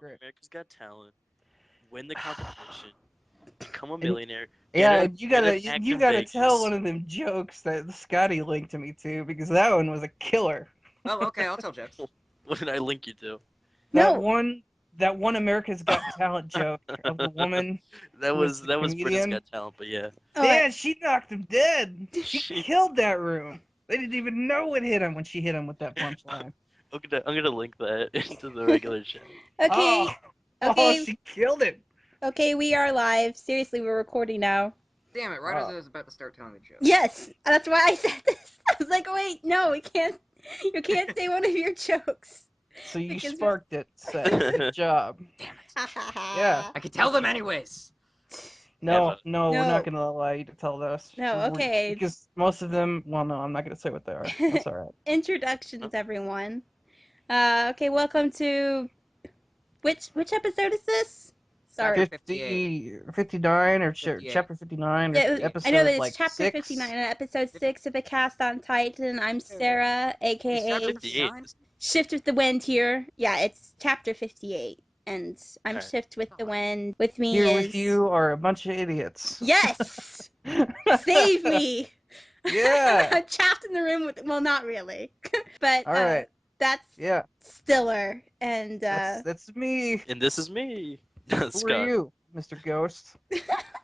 great. America's Got Talent, win the competition, become a And millionaire, yeah, get an act you in gotta tell Vegas. one of them jokes that Scotty linked to me too, because that one was a killer. Oh, okay, I'll tell jokes. What did I link you to? That No. one that one America's Got Talent joke of the woman that who was was the that was Britain's comedian. Got Talent, but yeah. Oh, Yeah, she knocked him dead. She She, killed that room. They didn't even know what hit him when she hit him with that punchline. I'm gonna link that into the regular chat. okay. Oh, oh, Okay. she killed it. Okay, we are live. Seriously, we're recording now. Damn it, right as I was about to start telling the joke. Yes, that's why I said this. I was like, wait, no, we can't. You can't say one of your jokes. So you Because- sparked it, Seth. Good job. Yeah. I could tell them anyways. No, Eva. no, we're No. not gonna allow you to tell us. No, okay. Because most of them, well, no, I'm not gonna say what they are. That's all right. Introductions, everyone. Okay, welcome to which episode is this? Sorry. Chapter 59 or 58. chapter 59 or Yeah, episode I know that it's like chapter 6. 59, episode 6 of the cast on Titan. I'm Sarah, It's aka chapter 58. 59? Shift with the Wind here. Yeah, it's chapter 58. And I'm Okay. Shift with the Wind. With me Here is... with you are a bunch of idiots. Yes! Save me! Yeah. I'm trapped in the room with... Well, not really. But All right. that's Yeah. Stiller. And That's me. And this is me, Who are Scott, you, Mr. Ghost?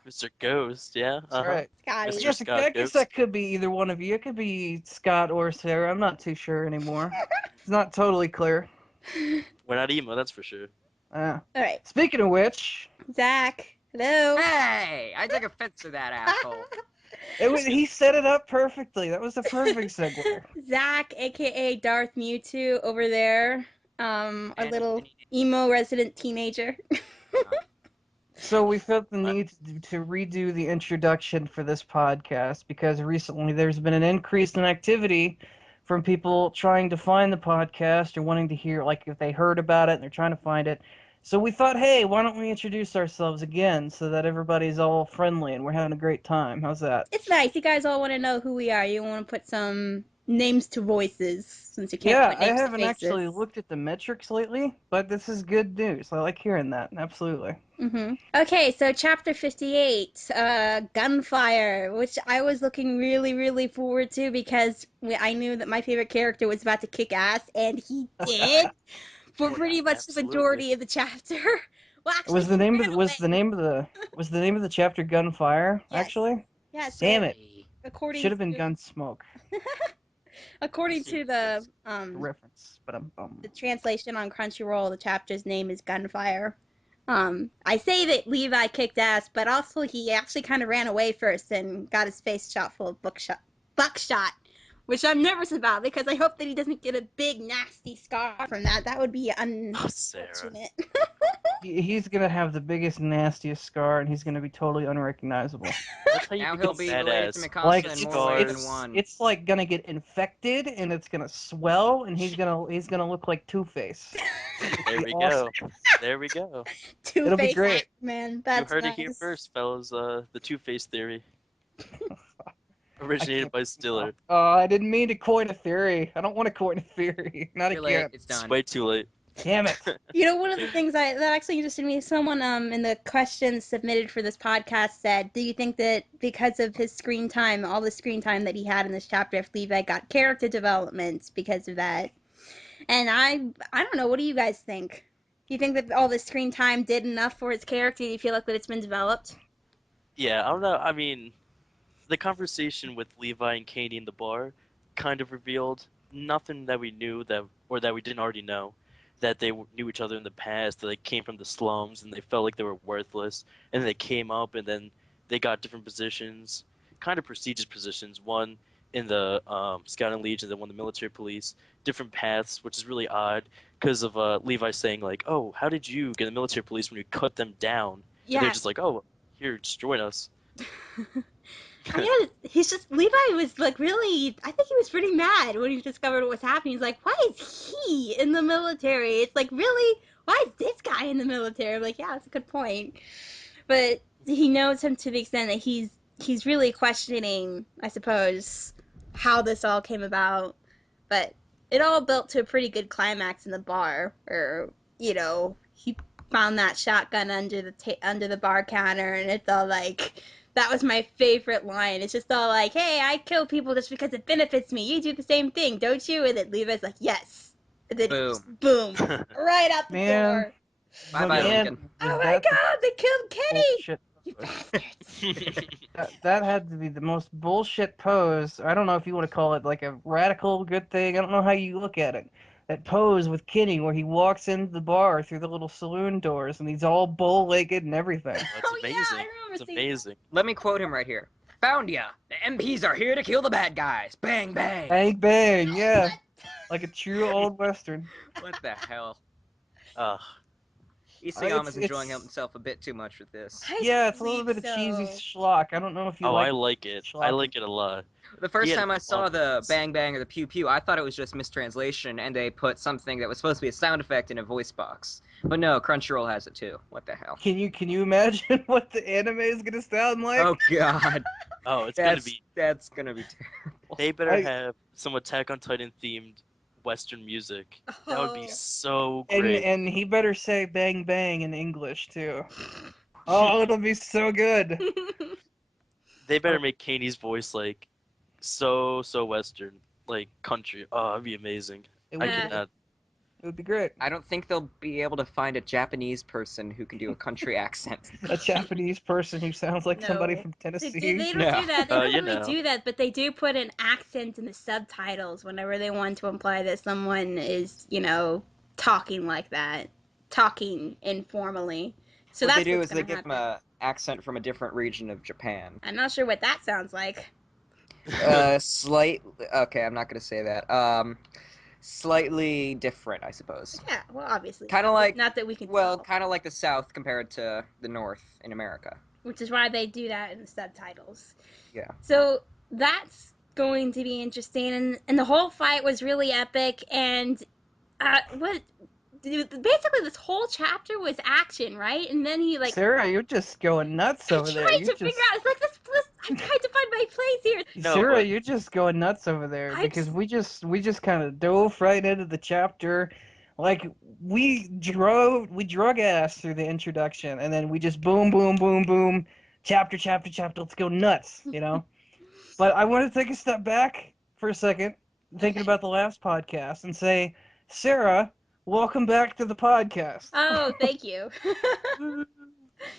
Mr. Ghost. Yeah. All right. Scotty. Mr. Yes, Scott I guess Ghost. that could be either one of you. It could be Scott or Sarah. I'm not too sure anymore. It's not totally clear. We're not emo, that's for sure. Alright. Speaking of which, Zach. Hello. Hey! I took offense to that asshole. he set it up perfectly. That was the perfect segue. Zach, aka Darth Mewtwo, over there. Our little emo resident teenager. So we felt the need to redo the introduction for this podcast because recently there's been an increase in activity from people trying to find the podcast or wanting to hear, like if they heard about it and they're trying to find it. So we thought, hey, why don't we introduce ourselves again so that everybody's all friendly and we're having a great time. How's that? It's nice. You guys all want to know who we are. You want to put some names to voices since you can't Yeah, put I names to haven't faces. actually looked at the metrics lately, but this is good news. I like hearing that. Absolutely. Okay, so chapter 58, Gunfire, which I was looking really, really forward to because I knew that my favorite character was about to kick ass, and he did for pretty much the Absolutely. majority of the chapter. Well, actually, Was the he name ran of away. was the name of the chapter Gunfire? Yes. Actually, Yeah, so damn it, according should have been to Gunsmoke. according to the Reference, but the translation on Crunchyroll, the chapter's name is Gunfire. I say that Levi kicked ass, but also he actually kind of ran away first and got his face shot full of buckshot, which I'm nervous about because I hope that he doesn't get a big nasty scar from that. That would be Oh, Sarah. unfortunate. he's gonna have the biggest, nastiest scar, and he's gonna be totally unrecognizable. That's how you Now become he'll be related to badass. Mikasa Like in more ways than one. it's like gonna get infected, and it's gonna swell, and he's gonna look like Two-Face. There we go. There we go. Two-Face It'll be great. Man, that's You heard nice. it here first, fellas. The Two-Face theory. Originated by Stiller. Oh, I didn't mean to coin a theory. I don't want to coin a theory. Not Too again. late, it's It's done. way too late. Damn it. You know, one of the things that actually interested me, someone in the questions submitted for this podcast said, do you think that because of his screen time, all the screen time that he had in this chapter, if Levi got character development because of that? And I don't know, what do you guys think? Do you think that all the screen time did enough for his character? Do you feel like that it's been developed? Yeah, I don't know. I mean, the conversation with Levi and Katie in the bar kind of revealed nothing that we knew or that we didn't already know. That they knew each other in the past, that they came from the slums and they felt like they were worthless, and then they came up and then they got different positions, kind of prestigious positions. One in the Scouting Legion, then one in the military police. Different paths, which is really odd because of Levi saying like, "Oh, how did you get in the military police when you cut them down?" And they're just like, "Oh, here, just join us." Yeah, he's just, Levi was like really, I think he was pretty mad when he discovered what was happening. He's like, why is he in the military? It's like, really? Why is this guy in the military? I'm like, yeah, that's a good point. But he knows him to the extent that he's really questioning, I suppose, how this all came about. But it all built to a pretty good climax in the bar, where, you know, he found that shotgun under the bar counter, and it's all like, that was my favorite line. It's just all like, hey, I kill people just because it benefits me. You do the same thing, don't you? And then Levi's like, yes. And then Boom. Boom. Right out the Man. door. Bye-bye, Man, Lincoln. was Oh my that the god, they killed Kenny! bullshit You pose? bastards. That had to be the most bullshit pose. I don't know if you want to call it like a radical good thing. I don't know how you look at it. That pose with Kenny where he walks into the bar through the little saloon doors and he's all bow-legged and everything. That's Oh, yeah, amazing. I remember It's seeing amazing. Let me quote him right here. Found ya! The MPs are here to kill the bad guys! Bang, bang! Bang bang, yeah. Like a true old western. What the hell? Ugh. Isayama's enjoying it's himself a bit too much with this. yeah, it's a little bit of cheesy schlock. I don't know if you Oh, like I like it. I like it a lot. The first He had time I saw the moments. bang bang or the pew pew, I thought it was just mistranslation, and they put something that was supposed to be a sound effect in a voice box. But no, Crunchyroll has it too. What the hell? Can you imagine what the anime is gonna sound like? Oh god, Oh, it's gonna be. that's gonna be terrible. They better I- have some Attack on Titan themed Western music. That would be Oh. so And great. and he better say bang bang in English too. Oh, it'll be so good. They better make Kaney's voice like so Western, like country. Oh, that'd be amazing. It I would, cannot. it would be great. I don't think they'll be able to find a Japanese person who can do a country accent. A Japanese person who sounds like somebody No. from They Tennessee. don't No. do that. They don't You really know. do that, but they do put an accent in the subtitles whenever they want to imply that someone is, talking like that, talking informally. So What they that's do what's is they gonna give them happen. an accent from a different region of Japan. I'm not sure what that sounds like. Okay, I'm not gonna say that. Slightly different, I suppose. Yeah, well, obviously. Kind of like, Not that we can well, tell. kind of like the South compared to the North in America. Which is why they do that in the subtitles. Yeah. So that's going to be interesting, and the whole fight was really epic. And basically this whole chapter was action, right? And then he Sarah, you're just going nuts I over there. tried You to just figure out. It's like this. I'm trying to find my place here. No, Sarah, but you're just going nuts over there I'm because s- we just kind of dove right into the chapter, like we drug ass through the introduction, and then we just boom boom boom boom, chapter chapter chapter. Let's go nuts, you know. But I want to take a step back for a second, thinking Okay. about the last podcast, and say, Sarah, welcome back to the podcast. Oh, thank you.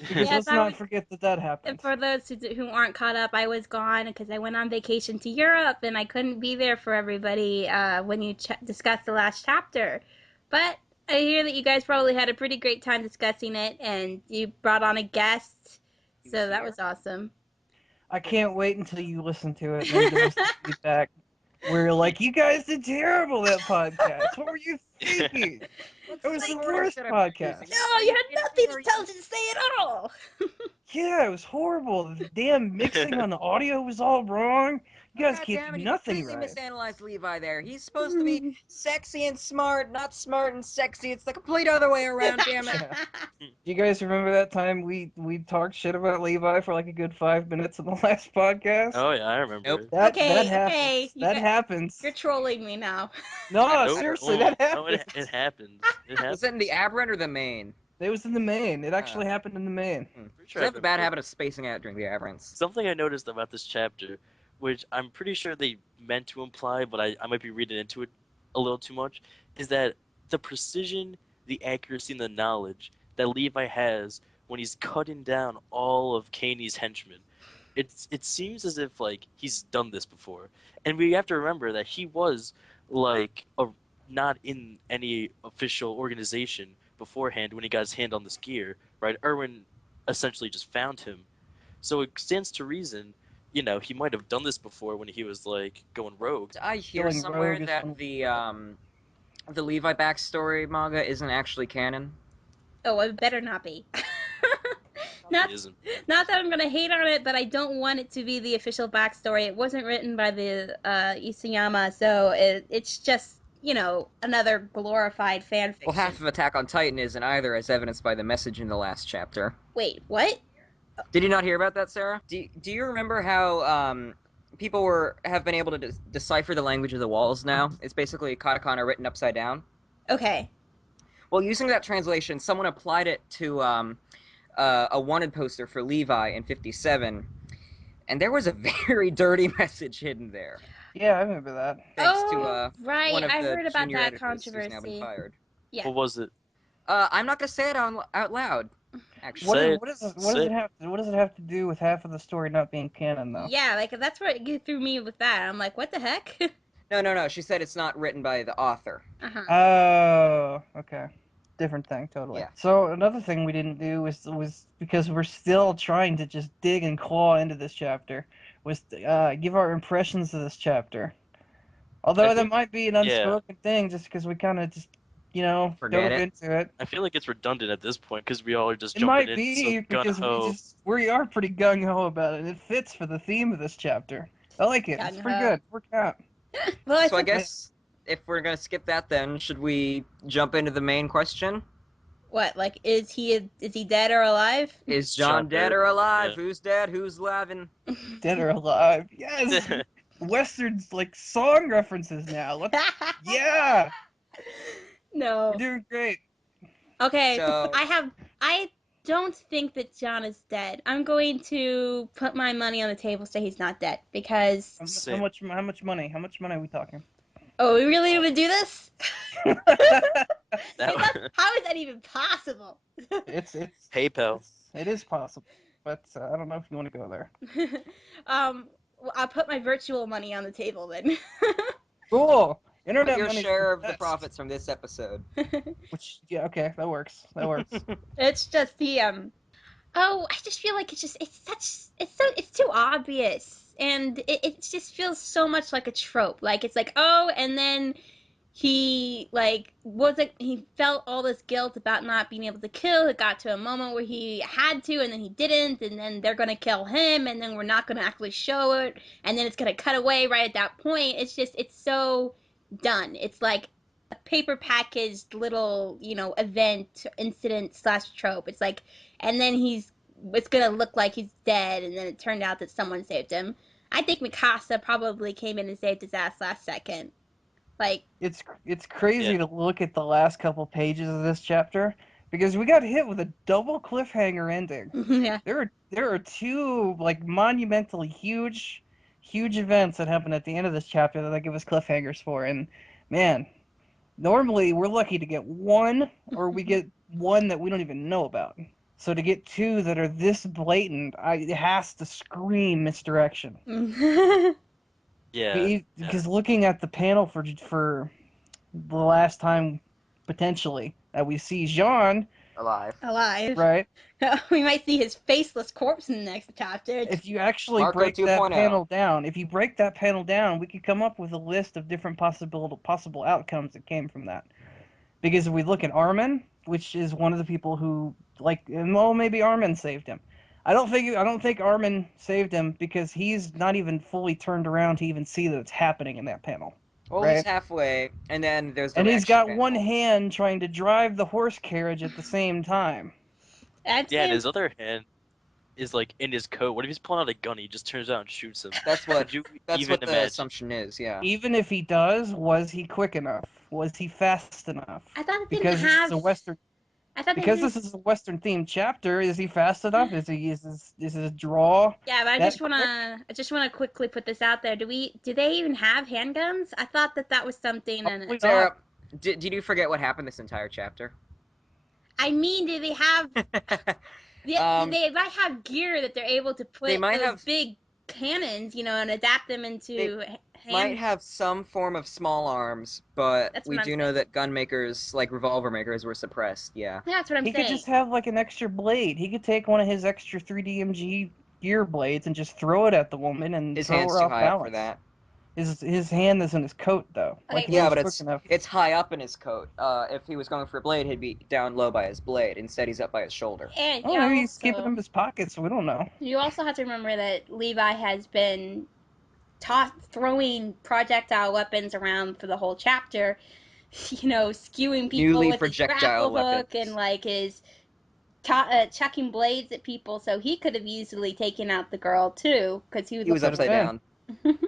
Because Yes, let's not forget that happened. And for those who aren't caught up, I was gone because I went on vacation to Europe and I couldn't be there for everybody when you discussed the last chapter. But I hear that you guys probably had a pretty great time discussing it, and you brought on a guest, so that was awesome. I can't wait until you listen to it and then give us the feedback. We're like, you guys did terrible that podcast. What were you thinking? It was the worst podcast. No, you had nothing intelligent to say at all. Yeah, it was horrible. The damn mixing on the audio was all wrong. You guys God can't damn do it, you nothing completely right. misanalyzed Levi there. He's supposed to be sexy and smart, not smart and sexy. It's the complete other way around, damn it. Yeah. Do you guys remember that time we talked shit about Levi for like a good 5 minutes in the last podcast? Oh yeah, I remember Nope. it. That Okay, happens. okay, That happens. You're trolling me now. No, Nope. seriously, that No, happens. it happens. It Was it in the happens. aberrant or the main? It was in the main. It actually happened in the main. Pretty sure I have a I've bad been- habit of spacing out during the aberrants. Something I noticed about this chapter, which I'm pretty sure they meant to imply, but I might be reading into it a little too much, is that the precision, the accuracy, and the knowledge that Levi has when he's cutting down all of Kaney's henchmen, it seems as if like he's done this before. And we have to remember that he was like not in any official organization beforehand when he got his hand on this gear, right? Erwin essentially just found him. So it stands to reason, he might have done this before when he was like going rogue. I hear Going somewhere rogue is that one- the Levi backstory manga isn't actually canon. Oh, it better not be. Probably isn't. Not that I'm gonna hate on it, but I don't want it to be the official backstory. It wasn't written by the Isayama, so it's just another glorified fan fiction. Well, half of Attack on Titan isn't either, as evidenced by the message in the last chapter. Wait, what? Did you not hear about that, Sarah? Do you remember how people have been able to decipher the language of the walls now? It's basically katakana written upside down. Okay. Well, using that translation, someone applied it to a wanted poster for Levi in 57, and there was a very dirty message hidden there. Yeah, I remember that. Thanks Oh, to right. one of I the heard about junior that editors who's now been controversy. fired. Yeah. What was it? I'm not gonna say it out loud. Actually, Say it. What does Say it have what does it have to do with half of the story not being canon though? Yeah, like that's what threw me with that. I'm like, what the heck? no. She said it's not written by the author. Uh-huh. Oh, okay. Different thing, totally. Yeah. So another thing we didn't do was because we're still trying to just dig and claw into this chapter, was give our impressions of this chapter. Although I that think, might be an yeah. unspoken thing, just because we kind of just, Forget dove it. into it. I feel like it's redundant at this point because we all are just It jumping might in so be because gung-ho. we are pretty gung ho about it. It fits for the theme of this chapter. I like it. It's pretty Gung-ho. good. Worked out. Well, So I guess if we're gonna skip that, then should we jump into the main question? what? Like, is he dead or alive? Is John John dead dead. or alive? Yeah. Who's dead? Who's alive? Dead or alive? Yes. Westerns like song references now. Yeah, No. we're doing great. Okay, So I don't think that John is dead. I'm going to put my money on the table, say he's not dead because. How Same. much? How much money? How much money are we talking? Oh, we really would do this? That, How is that even possible? PayPal. It is possible, but I don't know if you want to go there. Well, I'll put my virtual money on the table then. Cool. put Internet your money's share the of the best. profits from this episode. Which okay, that works. That works. It's just the Oh, I just feel like it's too obvious, and it just feels so much like a trope. Like it's like, oh, and then he like wasn't he felt all this guilt about not being able to kill. It got to a moment where he had to, and then he didn't, and then they're gonna kill him, and then we're not gonna actually show it, and then it's gonna cut away right at that point. It's so done. It's like a paper packaged little event incident slash trope. It's like, and then it's gonna look like he's dead, and then it turned out that someone saved him. I think Mikasa probably came in and saved his ass last second. Like, It's crazy Yeah. to look at the last couple pages of this chapter because we got hit with a double cliffhanger ending. yeah. There are two like monumentally huge events that happen at the end of this chapter that they give us cliffhangers for, and man, normally we're lucky to get one or we get one that we don't even know about. So to get two that are this blatant, it has to scream misdirection. Yeah. Because looking at the panel for the last time potentially that we see Jean, Alive. Alive. right? We might see his faceless corpse in the next chapter. If you actually Marco break that 2.0. panel down, if you break that panel down, we could come up with a list of different possible outcomes that came from that. Because if we look at Armin, which is one of the people who maybe Armin saved him. I don't think Armin saved him because he's not even fully turned around to even see that it's happening in that panel. Well, right? he's halfway, and then there's the And he's reaction got panel. one hand trying to drive the horse carriage at the same time. I'd Yeah, and say his other hand is like in his coat. What if he's pulling out a gun? He just turns out and shoots him. That's what Could you that's even what the imagine? assumption is. Yeah. Even if he does, was he quick enough? Was he fast enough? I thought it didn't Because this is have. a Western. I thought they Because didn't. this is a Western themed chapter, is he fast enough? Is his draw? Yeah, but I that just wanna quickly put this out there. Do they even have handguns? I thought that was something. And Probably not. Sarah, did you forget what happened this entire chapter? I mean, do they have? Um, They might have gear that they're able to put They might those have- big cannons, and adapt them into Might hand. have some form of small arms, but That's we what I'm do know that gun makers, like revolver makers, were suppressed. Yeah. Yeah, that's what I'm He saying. could just have like an extra blade. He could take one of his extra 3DMG gear blades and just throw it at the woman and His throw hand's her too off high up for balance. that. His hand is in his coat though. Like Okay, if Yeah, he was but quick enough. it's high up in his coat. If he was going for a blade, he'd be down low by his blade. Instead, he's up by his shoulder. And Oh, maybe he's keeping them in his pockets. So we don't know. you also have to remember that Levi has been throwing projectile weapons around for the whole chapter. Skewing people Newly with his projectile grapple hook weapons. and like his chucking blades at people. So he could have easily taken out the girl too, because he He was Could have upside been. down.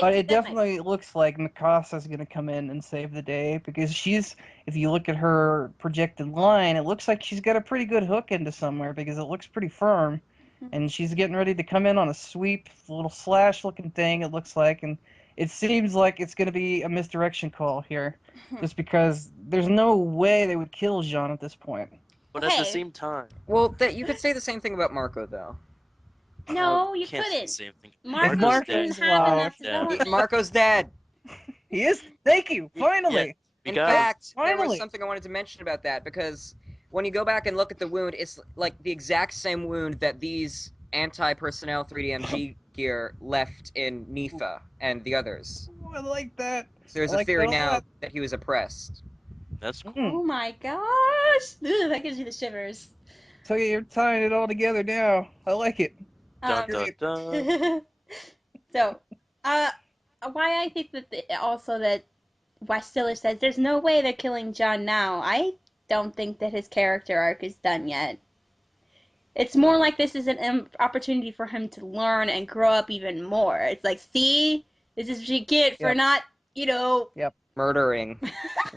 But it that might- definitely looks like Mikasa's going to come in and save the day because if you look at her projected line, it looks like she's got a pretty good hook into somewhere because it looks pretty firm. And she's getting ready to come in on a sweep, little slash looking thing, it looks like. And it seems like it's going to be a misdirection call here just because there's no way they would kill Jean at this point. But at the Okay. same time, Well, you could say the same thing about Marco, though. No, you can't say the couldn't. same thing. Marcos Marco's didn't dead. have enough Yeah. development. Marco's dead. He is. Thank you. Finally. We In got fact, there was Finally. something I wanted to mention about that because when you go back and look at the wound, it's like the exact same wound that these anti-personnel 3DMG gear left in Nifa and the others. Oh, I like that. So there's I a like theory that a now lot. that he was oppressed. That's cool. Oh my gosh! Ugh, that gives you the shivers. So you're tying it all together now. I like it. Dun, dun, Great. dun. So, why I think that also that why Stiller says there's no way they're killing John now. I don't think that his character arc is done yet. It's more like this is an opportunity for him to learn and grow up even more. It's like, see, this is what you get for Yep. not, Murdering.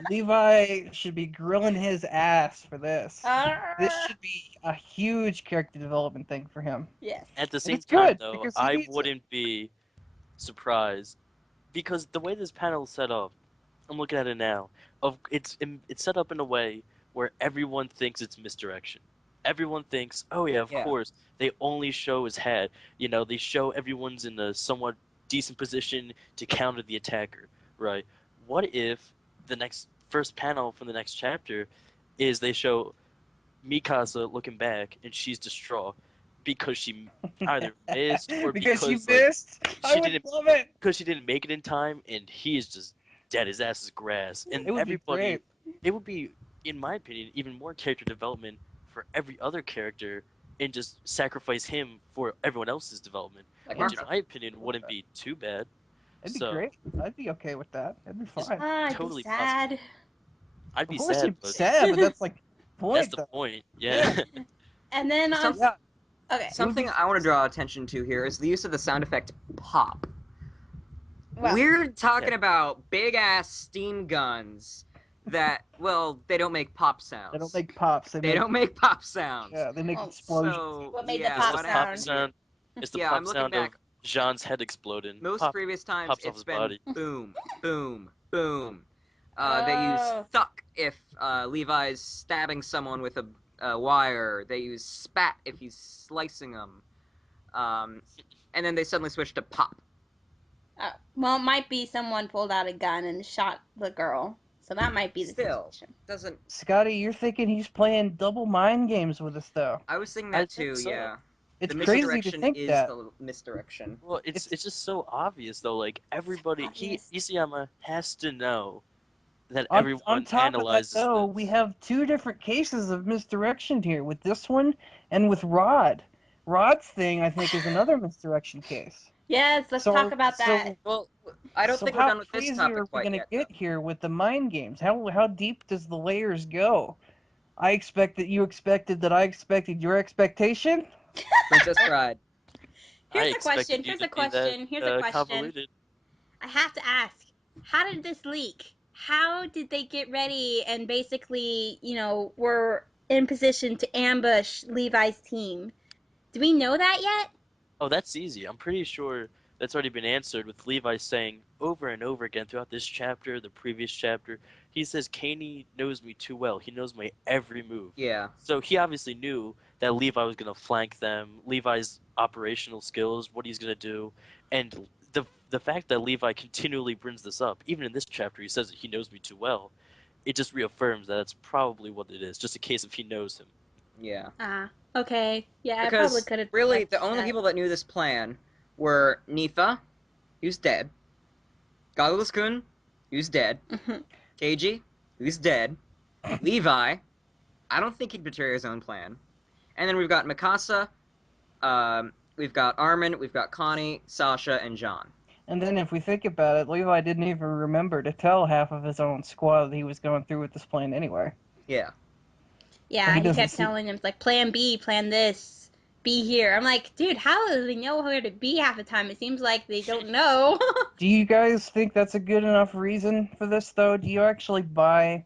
Levi should be grilling his ass for this. This Ah. should be a huge character development thing for him. Yes. At the And same it's time, good, though, because he I needs it. wouldn't be surprised because the way this panel is set up, I'm looking at it now. It's set up in a way where everyone thinks it's misdirection. Everyone thinks, oh yeah, of Yeah. course. They only show his head. They show everyone's in a somewhat decent position to counter the attacker, right? What if the first panel from the next chapter is they show Mikasa looking back and she's distraught because she either missed or because you like, missed. I she would didn't love it. because she didn't make it in time and he is just dead. His ass is grass. And It would be everybody, great. it would be, in my opinion, even more character development for every other character and just sacrifice him for everyone else's development, Like which in Marco. my opinion wouldn't be too bad. It'd be So great. I'd be okay with that. It'd be It's- fine. I'd Totally be sad. I'd Of be course sad, you'd be but sad, but that's like the point. that's the though. point. Yeah. And then on. Some- Yeah. Okay. Something I want to draw attention to here is the use of the sound effect pop. Well, We're talking about big ass steam guns that, well, they don't make pop sounds. They don't make pops. They don't make pop sounds. Yeah, they make Oh, explosions. So, What made the yeah, pop what It's the sound? pop happened sound. It's the Yeah, pop I'm looking sound back. of Jean's head exploding. Most Pop previous times pops off it's his been body. boom, boom, boom. They use Oh. thuck if Levi's stabbing someone with a wire. They use spat if he's slicing them. And then they suddenly switch to pop. Well, it might be someone pulled out a gun and shot the girl. So that might be the Still. situation. Doesn't. Scotty, you're thinking he's playing double mind games with us, though. I was thinking I that think too. so. Yeah. It's The crazy to misdirection think is that. the misdirection. Well, it's just so obvious though. Like everybody, Obvious. Isayama has to know that On everyone top of that, analyzes though, this. we have two different cases of misdirection here with this one and with Rod. Rod's thing, I think, is another misdirection case. Yes, let's talk about that. Well, I don't so think we're how done with this crazy topic are we quite gonna yet. get here with the mind games? How deep does the layers go? I expect that you expected that I expected your expectation. Princess Bride. I Here's a expected question. you Here's to a be that, question. Here's a question. convoluted. I have to ask, how did this leak? How did they get ready and basically, were in position to ambush Levi's team? Do we know that yet? Oh, that's easy. I'm pretty sure that's already been answered with Levi saying over and over again throughout this chapter, the previous chapter. He says, Kaney knows me too well. He knows my every move. Yeah. So he obviously knew that Levi was going to flank them, Levi's operational skills, what he's going to do. And the fact that Levi continually brings this up, even in this chapter, he says that he knows me too well, it just reaffirms that that's probably what it is, just a case of he knows him. Yeah. Okay. Yeah, I Because probably could have. really, the only people that knew this plan were Nifa, who's dead, Galus-kun, who's dead, Keiji, who's dead, Levi, I don't think he'd betray his own plan, and then we've got Mikasa, we've got Armin, we've got Connie, Sasha, and John. And then if we think about it, Levi didn't even remember to tell half of his own squad that he was going through with this plan anyway. Yeah. Yeah, He he doesn't kept see- telling him, like, plan B, plan this. be here. I'm like, dude, how do they know where to be half the time? It seems like they don't know. Do you guys think that's a good enough reason for this, though? Do you actually buy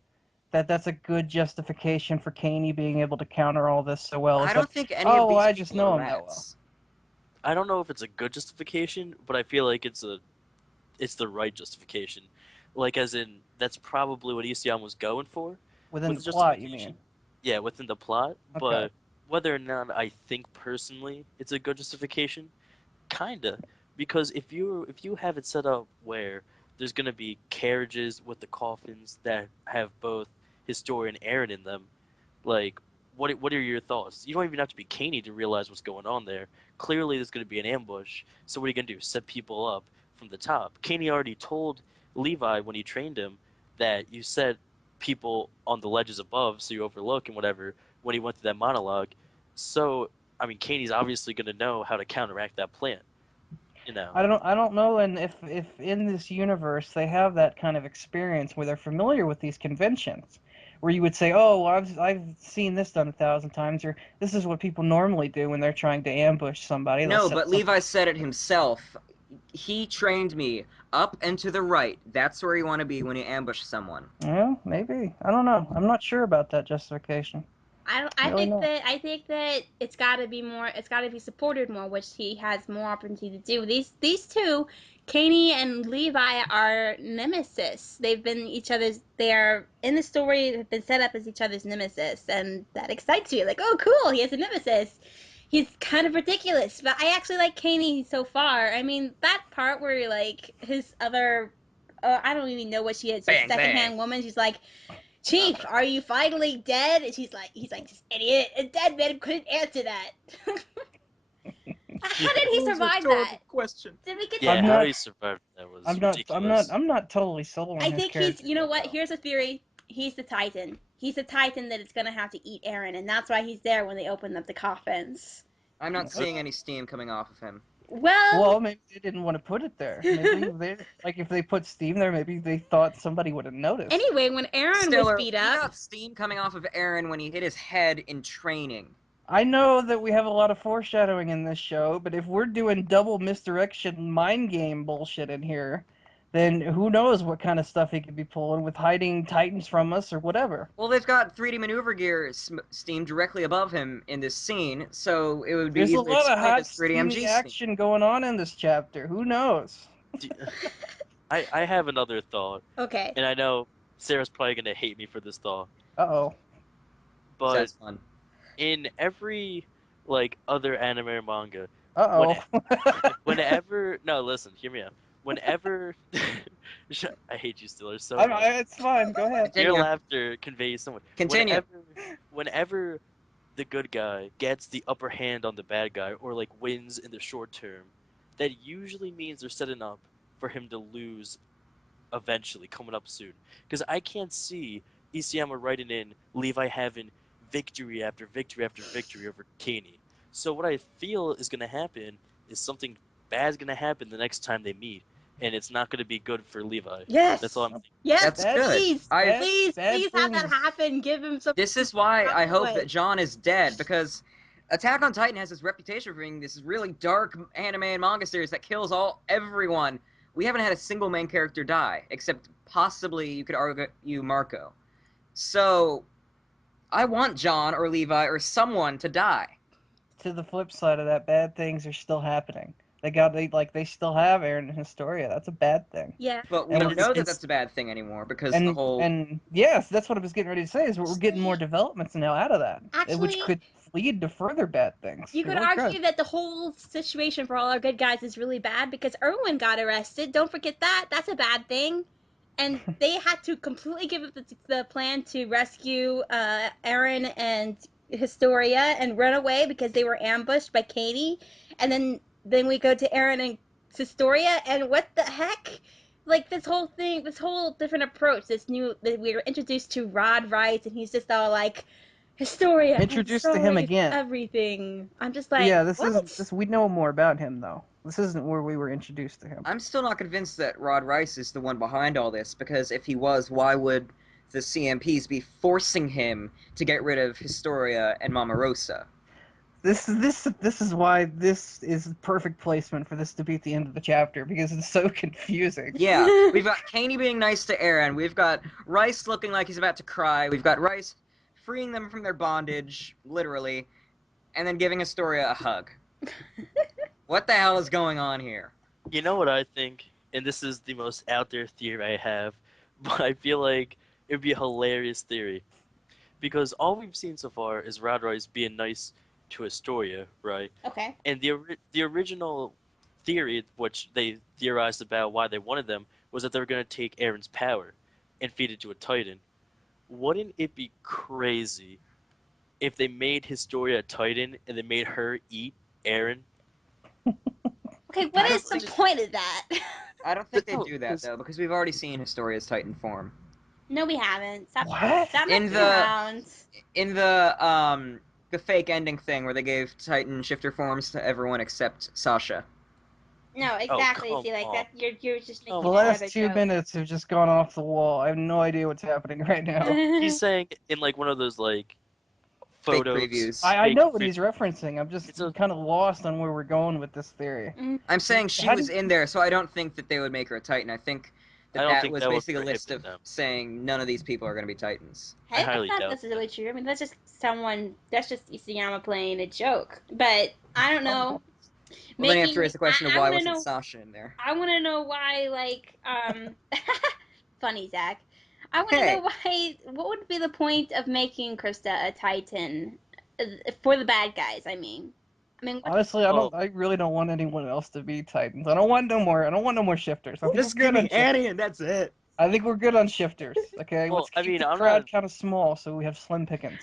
that that's a good justification for Kaney being able to counter all this so well? Is I that, don't think any oh, of well, these I just people know are him that well? rats. I don't know if it's a good justification, but I feel like it's the right justification. Like, as in, that's probably what Isayama was going for Within with the the plot, you justification. mean? Yeah, within the plot, Okay. but whether or not I think personally it's a good justification, kinda, because if you have it set up where there's gonna be carriages with the coffins that have both Historia and Aaron in them, like what are your thoughts? You don't even have to be canny to realize what's going on there. Clearly, there's gonna be an ambush. So what are you gonna do? Set people up from the top. Caney already told Levi when he trained him that you set people on the ledges above so you overlook and whatever when he went through that monologue. So I mean, Caney's obviously gonna know how to counteract that plan. You know. I don't know, and if in this universe they have that kind of experience where they're familiar with these conventions, where you would say, oh, well, I've seen this done 1,000 times, or this is what people normally do when they're trying to ambush somebody. They'll No, set but something. Levi said it himself. He trained me up and to the right. That's where you want to be when you ambush someone. Well, maybe. I don't know. I'm not sure about that justification. I Really think not. that it's got to be more. It's got to be supported more, which he has more opportunity to do. These two, Kaney and Levi, are nemesis. They've been each other's. They are in the story. Have been set up as each other's nemesis, and that excites you. Like, oh, cool, he has a nemesis. He's kind of ridiculous, but I actually like Kaney so far. I mean, that part where like his other. I don't even know what she is. Her Bang, secondhand bang. woman. She's like, Chief, are you finally dead? And he's like, this idiot, a dead man couldn't answer that. How did he survive that? question. Did we get to Yeah, I'm how not. he survived that was I'm not. I'm not. ridiculous. I'm not totally sold on I his think he's, character you know yet, what? though. Here's a theory. He's the Titan. He's the Titan that is going to have to eat Aaron, and that's why he's there when they open up the coffins. I'm not Uh, seeing any steam coming off of him. Well, Well, maybe they didn't want to put it there. Maybe they like if they put Steam there, maybe they thought somebody would have noticed. anyway, when Aaron was Stiller, beat we up, got steam coming off of Aaron when he hit his head in training. I know that we have a lot of foreshadowing in this show, but if we're doing double misdirection mind game bullshit in here, then who knows what kind of stuff he could be pulling with hiding Titans from us or whatever. Well, they've got 3D maneuver gear steam directly above him in this scene, so it would be There's a easily lot of explained hot, as 3D steamy MG steam. action going on in this chapter. Who knows? Do- I have another thought, okay. and I know Sarah's probably gonna hate me for this thought, Uh-oh. but That's fun. in every like other anime or manga, when Uh-oh. whenever no, listen, hear me out. Whenever I hate you, Stiller, so much. It's fine. Go ahead. Your Continue. laughter conveys so much. Continue. Whenever the good guy gets the upper hand on the bad guy, or like wins in the short term, that usually means they're setting up for him to lose eventually, coming up soon. Because I can't see Isayama writing in Levi having victory after victory after victory over Kaney. So what I feel is going to happen is something bad is going to happen the next time they meet, and it's not going to be good for Levi. That's all Yes. I'm thinking. Yes, That's Bad, good. please, bad, please, bad please have that things. happen. Give him some. This is why I hope away. that John is dead, because Attack on Titan has this reputation for being this really dark anime and manga series that kills everyone. We haven't had a single main character die, except possibly you could argue Marco. So I want John or Levi or someone to die. To the flip side of that, bad things are still happening. They still have Aaron and Historia. That's a bad thing. Yeah. But we And don't we're know that It's that's a bad thing anymore because the whole and yes, that's what I was getting ready to say. Is we're getting more developments now out of that, which Actually, could lead to further bad things. you It could really could. argue that the whole situation for all our good guys is really bad because Erwin got arrested. Don't forget that. That's a bad thing. And they had to completely give up the plan to rescue Aaron and Historia and run away because they were ambushed by Katie. And then we go to Aaron and Historia, and what the heck? Like this whole thing, this whole different approach. This new that we were introduced to Rod Rice, and he's just all like, Historia, I'm Introduced to him sorry for again. everything. I'm just like, Yeah, what? we know more about him though. This isn't where we were introduced to him. I'm still not convinced that Rod Rice is the one behind all this, because if he was, why would the CMPs be forcing him to get rid of Historia and Mama Rosa? This is why this is perfect placement for this to be at the end of the chapter, because it's so confusing. Yeah, we've got Kaney being nice to Eren. We've got Rice looking like he's about to cry. We've got Rice freeing them from their bondage, literally, and then giving Astoria a hug. What the hell is going on here? You know what I think? And this is the most out there theory I have, but I feel like it would be a hilarious theory. Because all we've seen so far is Radroyce being nice to Astoria, right? Okay. And the original theory, which they theorized about why they wanted them, was that they were going to take Eren's power and feed it to a Titan. Wouldn't it be crazy if they made Historia a Titan and they made her eat Eren? Okay, what I is don't the think- point of that? I don't think they No, do that, 'cause- though, because we've already seen Historia's Titan form. No, we haven't. Stop. What? Stop In messing the- around. In the fake ending thing where they gave Titan shifter forms to everyone except Sasha. No, exactly. come See, like on. that, you're just making Come The on. last another 2 joke. minutes have just gone off the wall. I have no idea what's happening right now. He's saying in like one of those like Fake photos. previews. I fake know what vi- he's referencing. I'm just It's a- kind of lost on where we're going with this theory. I'm saying she How was did- in there, so I don't think that they would make her a Titan. I think I don't that think was that would basically a list prohibit of them. saying none of these people are going to be Titans. I Hey, highly that's not doubt necessarily true. I mean, that's just someone. That's just Isayama playing a joke. But I don't know. Well, then you have to Making. raise the question of I why want to wasn't know. Sasha in there? I want to know why, like, funny Zach. I want to Hey. know why. What would be the point of making Krista a Titan for the bad guys? I mean, Honestly, Well- I really don't want anyone else to be Titans. I don't want no more shifters. I think Just we're give good on me shifters. Annie and that's it. I think we're good on shifters. Okay, Well, let's I keep mean, the I'm crowd not- kind of small so we have slim pickings.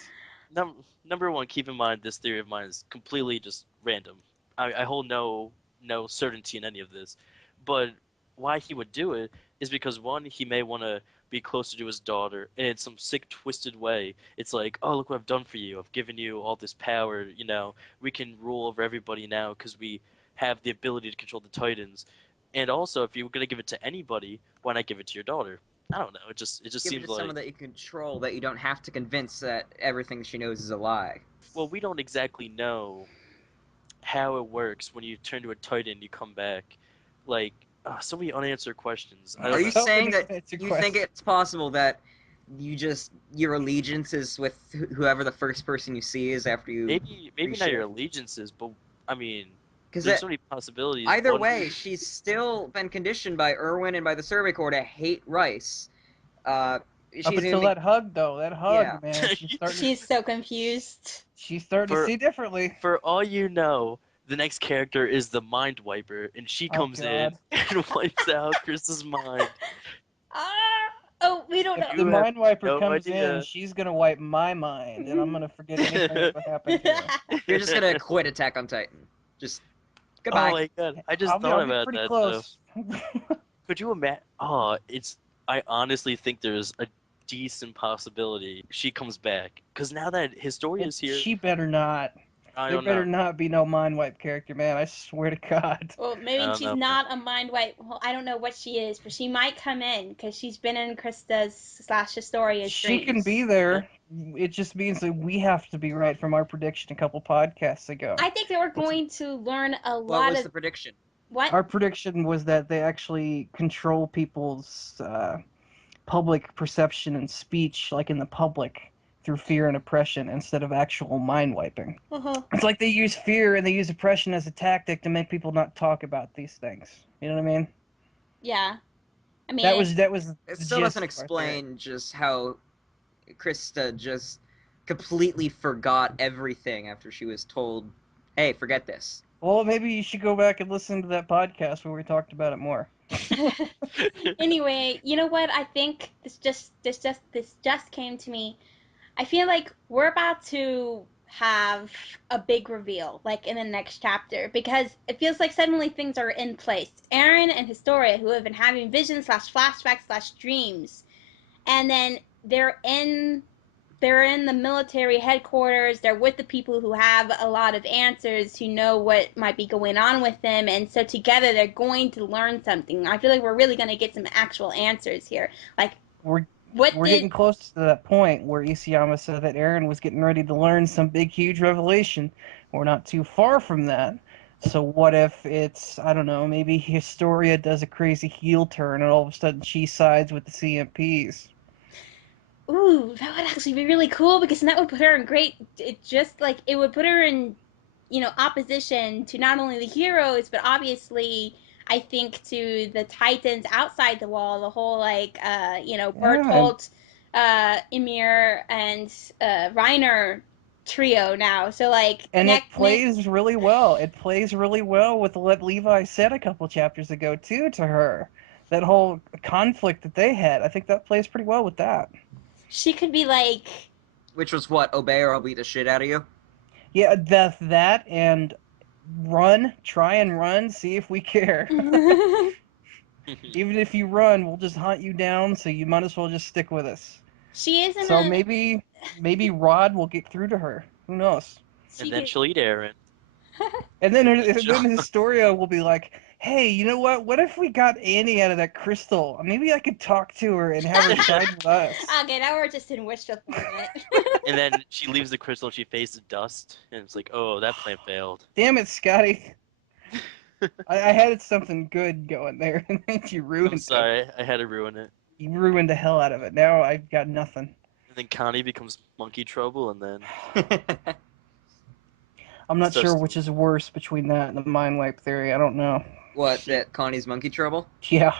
Number one, keep in mind this theory of mine is completely just random. I hold no certainty in any of this, but why he would do it is because one, he may want to be closer to his daughter, and in some sick, twisted way, it's like, oh, look what I've done for you. I've given you all this power. You know, we can rule over everybody now because we have the ability to control the Titans. And also, if you were gonna give it to anybody, why not give it to your daughter? I don't know. It just Give it seems to like, someone that you control, that you don't have to convince that everything she knows is a lie. well, we don't exactly know how it works when you turn to a Titan and you come back. Like, so many unanswered questions. I Are don't you know. So saying many that unanswered you think questions. it's possible that your allegiance is with whoever the first person you see is after you? Maybe not your reshift? allegiances, but I mean, Because there's so many possibilities. either One- way, she's still been conditioned by Irwin and by the Survey Corps to hate Rice. Up She's until gonna that hug, though, that hug, Yeah. man, she's so confused. she's starting to For- see differently. for all you know, the next character is the Mind Wiper, and she Oh, comes in God. and wipes out Chris's mind. Oh, we don't If know. the You have Mind Wiper no comes idea. in, she's gonna wipe my mind, and I'm gonna forget anything that ever happened here. You're just gonna quit Attack on Titan. Just Oh goodbye. my god, I just I'll thought be about pretty that close. though. Could you imagine? Oh, it's. I honestly think there's a decent possibility she comes back. Because now that Historia's here, She better not. I There don't better know. not be no mind wipe character, man. I swear to God. Well, I maybe don't she's know, man. not a mind wipe. Well, I don't know what she is, but she might come in because she's been in Krista's / Historia's She dreams. can be there. It just means that we have to be right from our prediction a couple podcasts ago. I think that we're going to learn a What lot was of the prediction? what. Our prediction was that they actually control people's public perception and speech, like in the public, through fear and oppression instead of actual mind wiping. Uh-huh. It's like they use fear and they use oppression as a tactic to make people not talk about these things. You know what I mean? Yeah, I mean That was It the still gist doesn't of our theory. explain just how Krista just completely forgot everything after she was told, "Hey, forget this." Well, maybe you should go back and listen to that podcast where we talked about it more. Anyway, you know what? I think this just came to me. I feel like we're about to have a big reveal, like in the next chapter, because it feels like suddenly things are in place. Eren and Historia, who have been having visions / flashbacks / dreams, and then they're in the military headquarters. They're with the people who have a lot of answers, who know what might be going on with them, and so together they're going to learn something. I feel like we're really going to get some actual answers here. Like, We're getting close to that point where Isayama said that Eren was getting ready to learn some big, huge revelation. We're not too far from that. So what if it's, I don't know, maybe Historia does a crazy heel turn and all of a sudden she sides with the CMPs? Ooh, that would actually be really cool because that would put her in great. It just like it would put her in, opposition to not only the heroes but obviously I think to the Titans outside the wall. The whole Yeah, Bertolt, Ymir, and Reiner trio now. So like and it neck. plays really well. It plays really well with what Levi said a couple chapters ago, too, to her. That whole conflict that they had. I think that plays pretty well with that. She could be like. Which was what? Obey or I'll beat the shit out of you? Yeah, that and run. Try and run. See if we care. Even if you run, we'll just hunt you down, so you might as well just stick with us. She isn't So a. maybe Rod will get through to her. Who knows? And then she'll eat Eren. And then Historia will be like, "Hey, you know what? What if we got Annie out of that crystal? Maybe I could talk to her and have her side with us." Okay, now we're just in wish fulfillment. And then she leaves the crystal and she faces dust. And it's like, oh, that plan failed. Damn it, Scotty! I had something good going there, and then you ruined I'm it. sorry, I had to ruin it. You ruined the hell out of it. Now I've got nothing. And then Connie becomes monkey trouble, and then I'm not So sure which is worse between that and the mind wipe theory. I don't know. What, that Connie's monkey trouble? Yeah.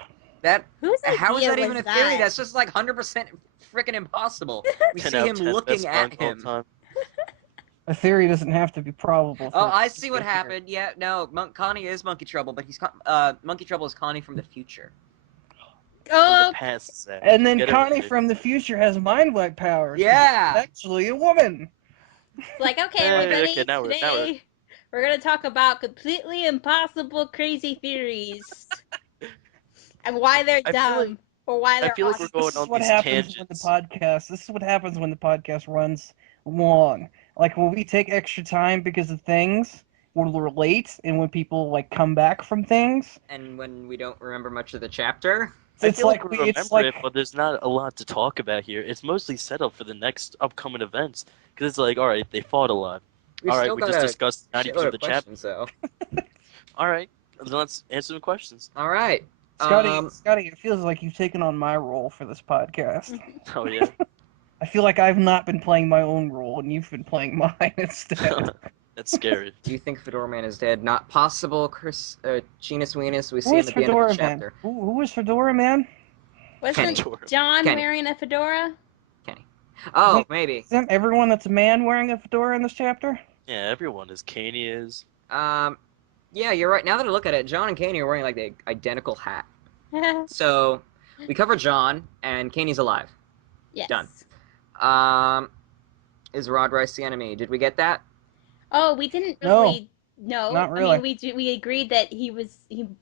That Whose how is idea that even was a theory? that? That's just like 100% freaking impossible. We 10 see out him of 10 looking best at prank of all him. time. A theory doesn't have to be probable. Oh, For I see what happened. Yeah, no, Connie is monkey trouble, but monkey trouble is Connie from the future. From Oh, the past, Zach. And then Get it Connie right. from the future has mind wipe powers. Yeah. She's actually a woman. like okay, Hey, everybody. okay, now we're- Today we're gonna talk about completely impossible, crazy theories and why they're I feel like dumb or why I they're feel like awesome. we're going This is on what these happens when the tangents. podcast. This is what happens when the podcast runs long. Like when we take extra time because of things, when we're late, and when people like come back from things. And when we don't remember much of the chapter. I It's feel like like we it's remember like it, but there's not a lot to talk about here. It's mostly set up for the next upcoming events. Because it's like, alright, they fought a lot. We've Alright, still we got just a discussed 90% shitload of the of chapter. questions, though. Alright, then let's answer some questions. All right. Scotty, it feels like you've taken on my role for this podcast. Oh, yeah. I feel like I've not been playing my own role, and you've been playing mine instead. That's scary. Do you think Fedora Man is dead? Not possible, Chris. Chinus Weenus, we see Who him is at the end of Fedora the Man? chapter. Who is Fedora Man? Wasn't Kenny. John Kenny. wearing a fedora? Kenny. Oh, maybe. Isn't everyone that's a man wearing a fedora in this chapter? Yeah, everyone is. Caney is. Yeah, you're right. Now that I look at it, John and Kaney are wearing like the identical hat. So we cover John, and Kaney's alive. Yes. Done. Is Rod Rice the enemy? Did we get that? Oh, we didn't No, really. No, not I really. mean, we agreed that he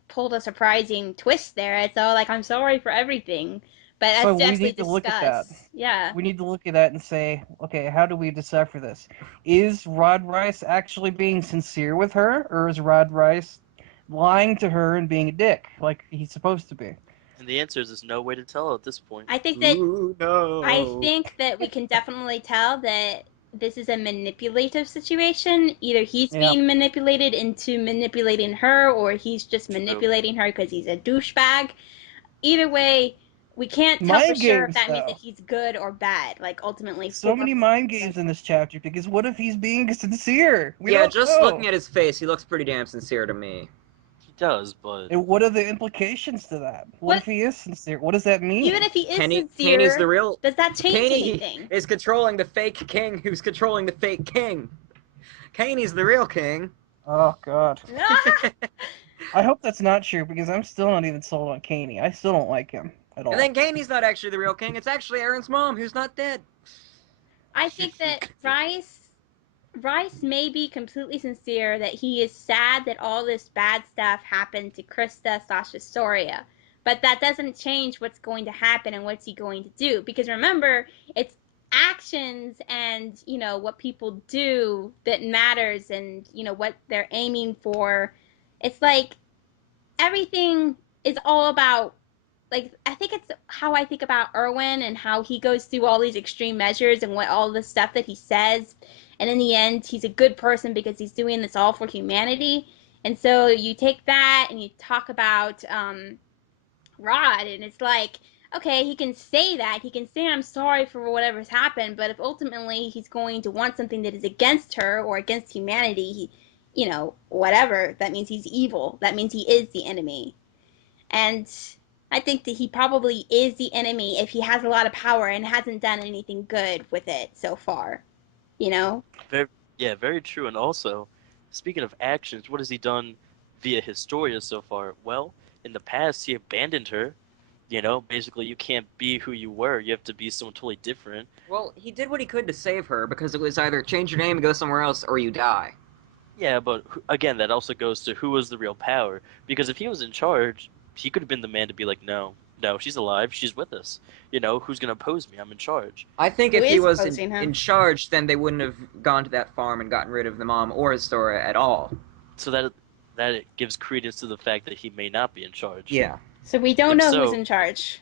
pulled a surprising twist there. And so, like, I'm sorry for everything, but So as we actually need to look at that. discussed, yeah. We need to look at that and say, okay, how do we decipher this? Is Rod Rice actually being sincere with her, or is Rod Rice lying to her and being a dick, like he's supposed to be? And the answer is there's no way to tell at this point. I think that Ooh, no. I think that we can definitely tell that this is a manipulative situation. Either he's Yeah. being manipulated into manipulating her, or he's just manipulating her because he's a douchebag. Either way, we can't tell for Mind sure if games, that means though. that he's good or bad. Like ultimately, So for many mind games in this chapter, because what if he's being sincere? We Yeah, don't just know. looking at his face, he looks pretty damn sincere to me. He does, but And what are the implications to that? What if he is sincere? What does that mean? Even if he is Kaney's sincere, the real. does that change Kaney anything? is controlling the fake king who's controlling the fake king. Kaney's the real king. Oh, God. I hope that's not true, because I'm still not even sold on Kaney. I still don't like him at all. And then Kaney's not actually the real king. It's actually Aaron's mom who's not dead. I think that Rice may be completely sincere that he is sad that all this bad stuff happened to Krista / Historia. But that doesn't change what's going to happen and what's he going to do. Because remember, it's actions and, what people do that matters and, what they're aiming for. It's like everything is all about like I think it's how I think about Erwin and how he goes through all these extreme measures and what all the stuff that he says, and in the end he's a good person because he's doing this all for humanity. And so you take that and you talk about Rod, and it's like, okay, he can say that, he can say I'm sorry for whatever's happened, but if ultimately he's going to want something that is against her or against humanity, whatever, that means he's evil. That means he is the enemy. And I think that he probably is the enemy if he has a lot of power and hasn't done anything good with it so far. You know? Very, yeah, very true. And also, speaking of actions, what has he done via Historia so far? Well, in the past, he abandoned her. Basically, you can't be who you were. You have to be someone totally different. Well, he did what he could to save her because it was either change your name and go somewhere else or you die. Yeah, but again, that also goes to who was the real power. Because if he was in charge, he could have been the man to be like, no, no, she's alive. She's with us. Who's going to oppose me? I'm in charge. I think Who if he is was opposing him? in charge, then they wouldn't have gone to that farm and gotten rid of the mom or Historia at all. So that it gives credence to the fact that he may not be in charge. Yeah. So we don't If know who's so, in charge.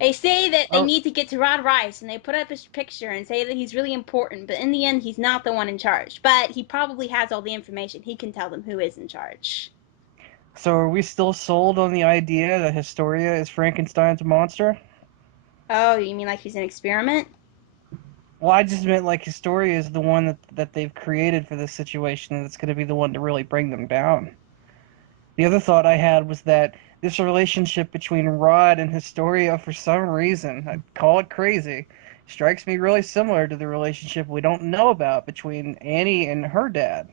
They say that they Oh, need to get to Rod Rice, and they put up his picture and say that he's really important, but in the end, he's not the one in charge. But he probably has all the information. He can tell them who is in charge. so are we still sold on the idea that Historia is Frankenstein's monster? Oh, you mean like he's an experiment? Well, I just meant like Historia is the one that they've created for this situation that's going to be the one to really bring them down. The other thought I had was that this relationship between Rod and Historia, for some reason, I'd call it crazy, strikes me really similar to the relationship we don't know about between Annie and her dad.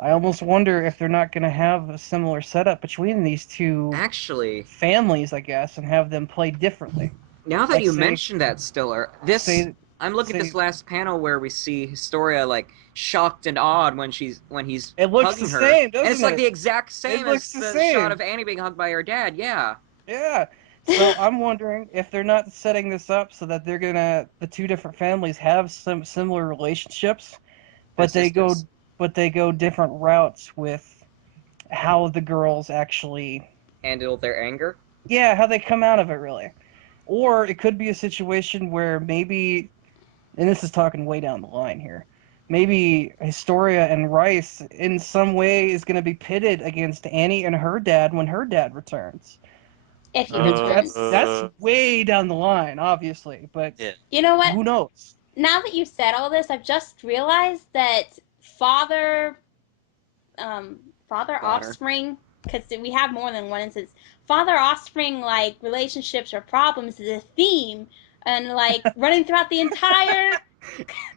I almost wonder if they're not going to have a similar setup between these two Actually, families, I guess, and have them play differently. now that Like you say, mention that, Stiller, this say, I'm looking at say, this last panel where we see Historia like shocked and awed when he's it looks the hugging her, same, and it's doesn't like the it? exact It same looks as the the shot same. of Annie being hugged by her dad. Yeah. Yeah. So I'm wondering if they're not setting this up so that the two different families have some similar relationships, They're but they go sisters. different routes with how the girls actually, Handle their anger. yeah, how they come out of it really. Or it could be a situation where maybe, and this is talking way down the line here, maybe Historia and Rice in some way is going to be pitted against Annie and her dad when her dad returns. If he And that's returns. way down the line, obviously, but yeah. You know what? who knows? Now that you've said all this, I've just realized that father, um, father Daughter. offspring, because we have more than one instance. Father offspring like relationships or problems is a theme, and like running throughout the entire.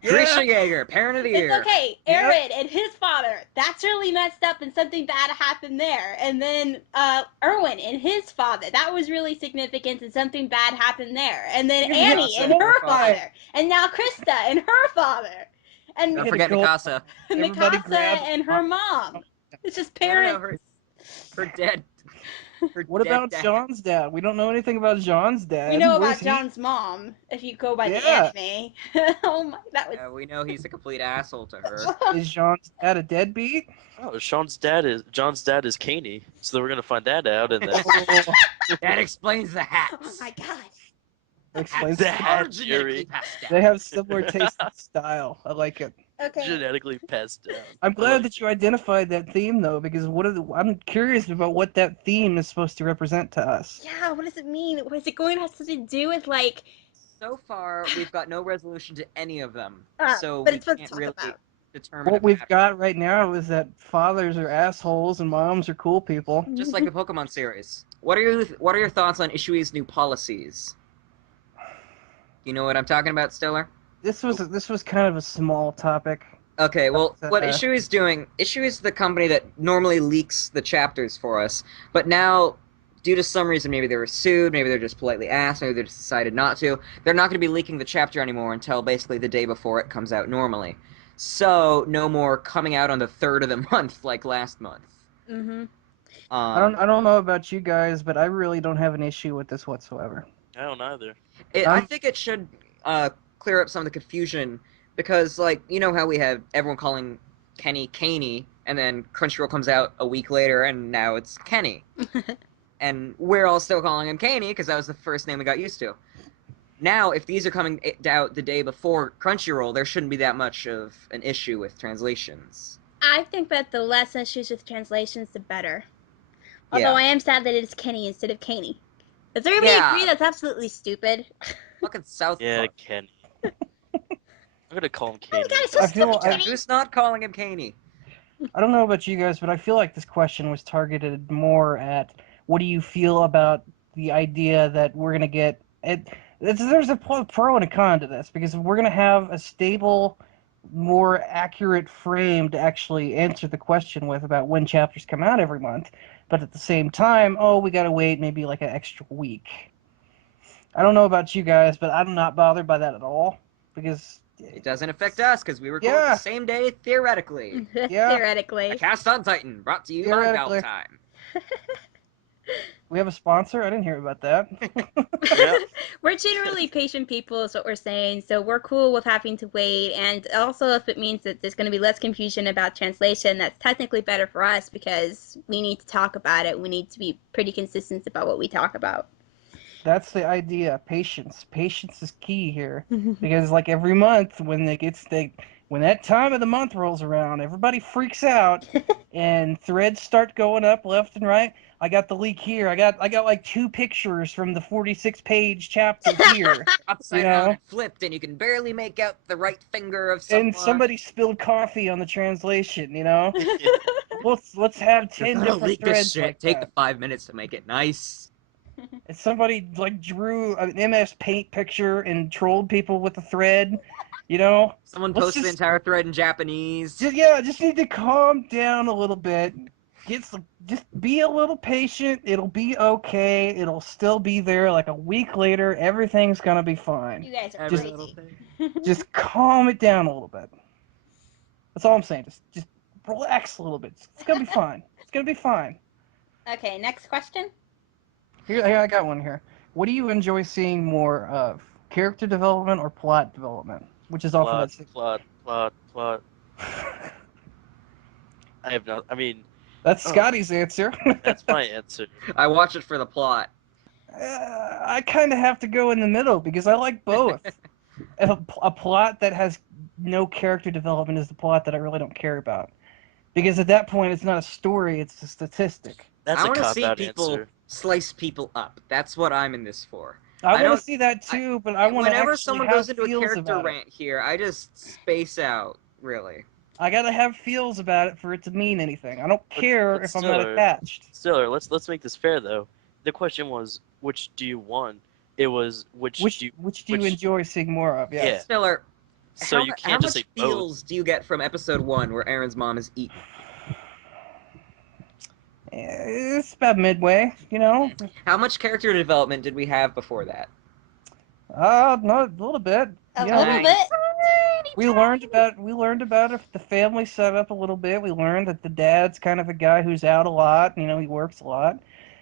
Grisha Yeah, Yeager, parent of the It's year. okay. yep. Aaron and his father. That's really messed up, and something bad happened there. And then Erwin and his father. That was really significant, and something bad happened there. And then We had Annie Mikasa and and her her father. father. And now Krista and her father. We And Don't had to forget go. Mikasa. Everybody Mikasa grab. and her mom. It's just I don't know parents. her dead her What dead about dad. John's dad? We don't know anything about John's We dad. know Where's about he? John's mom, if you go by the Yeah. anime. Oh my, that was. We know he's a complete asshole to her. Is John's dad a deadbeat? Oh, John's dad is Caney, so we're gonna find that out, and then Oh, That explains the Oh hats. my god. that Hats explains. the hat genetically theory passed They down. have similar taste and style. I like it. Okay. genetically passed down. I'm I glad like that you identified that theme though, because I'm curious about what that theme is supposed to represent to us. Yeah, what does it mean? What is it going to have something to do with like So far, we've got no resolution to any of them, uh, so but we it's fun to can't talk really about. determine a What we've pattern. got right now is that fathers are assholes and moms are cool people. Just like the Pokemon series. What are your thoughts on Ishui's new policies? You know what I'm talking about, Stiller? This was kind of a small topic. Okay, well, But, what Ishui's doing, Ishui's the company that normally leaks the chapters for us, but now, due to some reason, maybe they were sued, maybe they're just politely asked, maybe they just decided not to, they're not going to be leaking the chapter anymore until basically the day before it comes out normally. So, no more coming out on the 3rd of the month like last month. Mm-hmm. I don't know about you guys, but I really don't have an issue with this whatsoever. I don't either. I I'm think it should clear up some of the confusion because, like, you know how we have everyone calling Kenny Caney, and then Crunchyroll comes out a week later, and now it's Kenny. and we're all still calling him Kaney because that was the first name we got used to. Now, if these are coming out the day before Crunchyroll, there shouldn't be that much of an issue with translations. I think that the less issues with translations, the better. Although I am sad that it is Kenny instead of Kaney. Does everybody agree that's absolutely stupid? Fucking South Yeah, Park. Kenny. I'm gonna call him Oh, Kenny. God, it's so I feel- stupid, Kenny. Who's not calling him Kaney? I don't know about you guys, but I feel like this question was targeted more at what do you feel about the idea that we're going to get it. There's a pro and a con to this because we're going to have a stable, more accurate frame to actually answer the question with about when chapters come out every month. But at the same time, we got to wait maybe like an extra week. I don't know about you guys, but I'm not bothered by that at all because It doesn't affect us because we record the same day theoretically. Yeah. Theoretically. A Cast on Titan, brought to you by Theoretically. Valve Time. We have a sponsor. I didn't hear about that. Yeah. We're generally patient people, is what we're saying, so we're cool with having to wait. And also, if it means that there's going to be less confusion about translation, that's technically better for us because we need to talk about it. We need to be pretty consistent about what we talk about. That's the idea. Patience. Patience is key here because like every month when when that time of the month rolls around, everybody freaks out and threads start going up left and right. I got the leak here. I got like 2 pictures from the 46-page chapter here. Upside down and flipped, and you can barely make out the right finger of someone. And somebody spilled coffee on the translation, Let's have 10 different leak threads this shit. like Take that. the 5 minutes to make it nice. And somebody like drew an MS Paint picture and trolled people with the thread, Someone Let's posted the just- entire thread in Japanese. Just need to calm down a little bit. Just be a little patient. It'll be okay. It'll still be there like a week later. Everything's gonna be You fine. guys are Every crazy. little thing. Just calm it down a little bit. That's all I'm saying. Just relax a little bit. It's gonna be fine. It's gonna be fine. Okay, next question. Here, I got one here. What do you enjoy seeing more of? Character development or plot development? Which is off of that. Plot. I have no. I mean, That's Scotty's answer. that's my answer. I watch it for the plot. I kind of have to go in the middle because I like both. A plot that has no character development is the plot that I really don't care about. Because at that point, it's not a story, it's a statistic. That's I a want to cop see out people answer. slice people up. That's what I'm in this for. I want don't- to see that too, but I want to Whenever actually someone have goes into a feels character about it. rant here, I just space out, really. I gotta have feels about it for it to mean anything. I don't care but if I'm not Stiller- attached. Stiller, let's make this fair though. The question was, which do you want? It was which do you enjoy seeing more of? Yes. Yeah. Stiller, So you how can't just much say both. feels do you get from episode 1 where Aaron's mom is eaten? It's about midway, How much character development did we have before that? No, a little bit. A You know, little bit. we learned about the family setup a little bit. We learned that the dad's kind of a guy who's out a lot. He works a lot.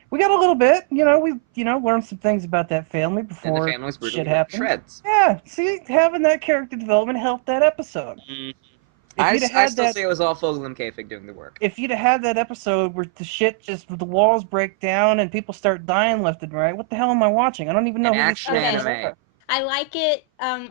We got a little bit. We learned some things about that family And the before family was brutally shit ripped to happened. shreds. Yeah, see, having that character development helped that episode. If I you'd have had still that, say it was all Vogel and Käfig doing the work. if you'd have had that episode where the walls break down and people start dying left and right, what the hell am I watching? I don't even know An who action these Okay. characters anime. are. I like it.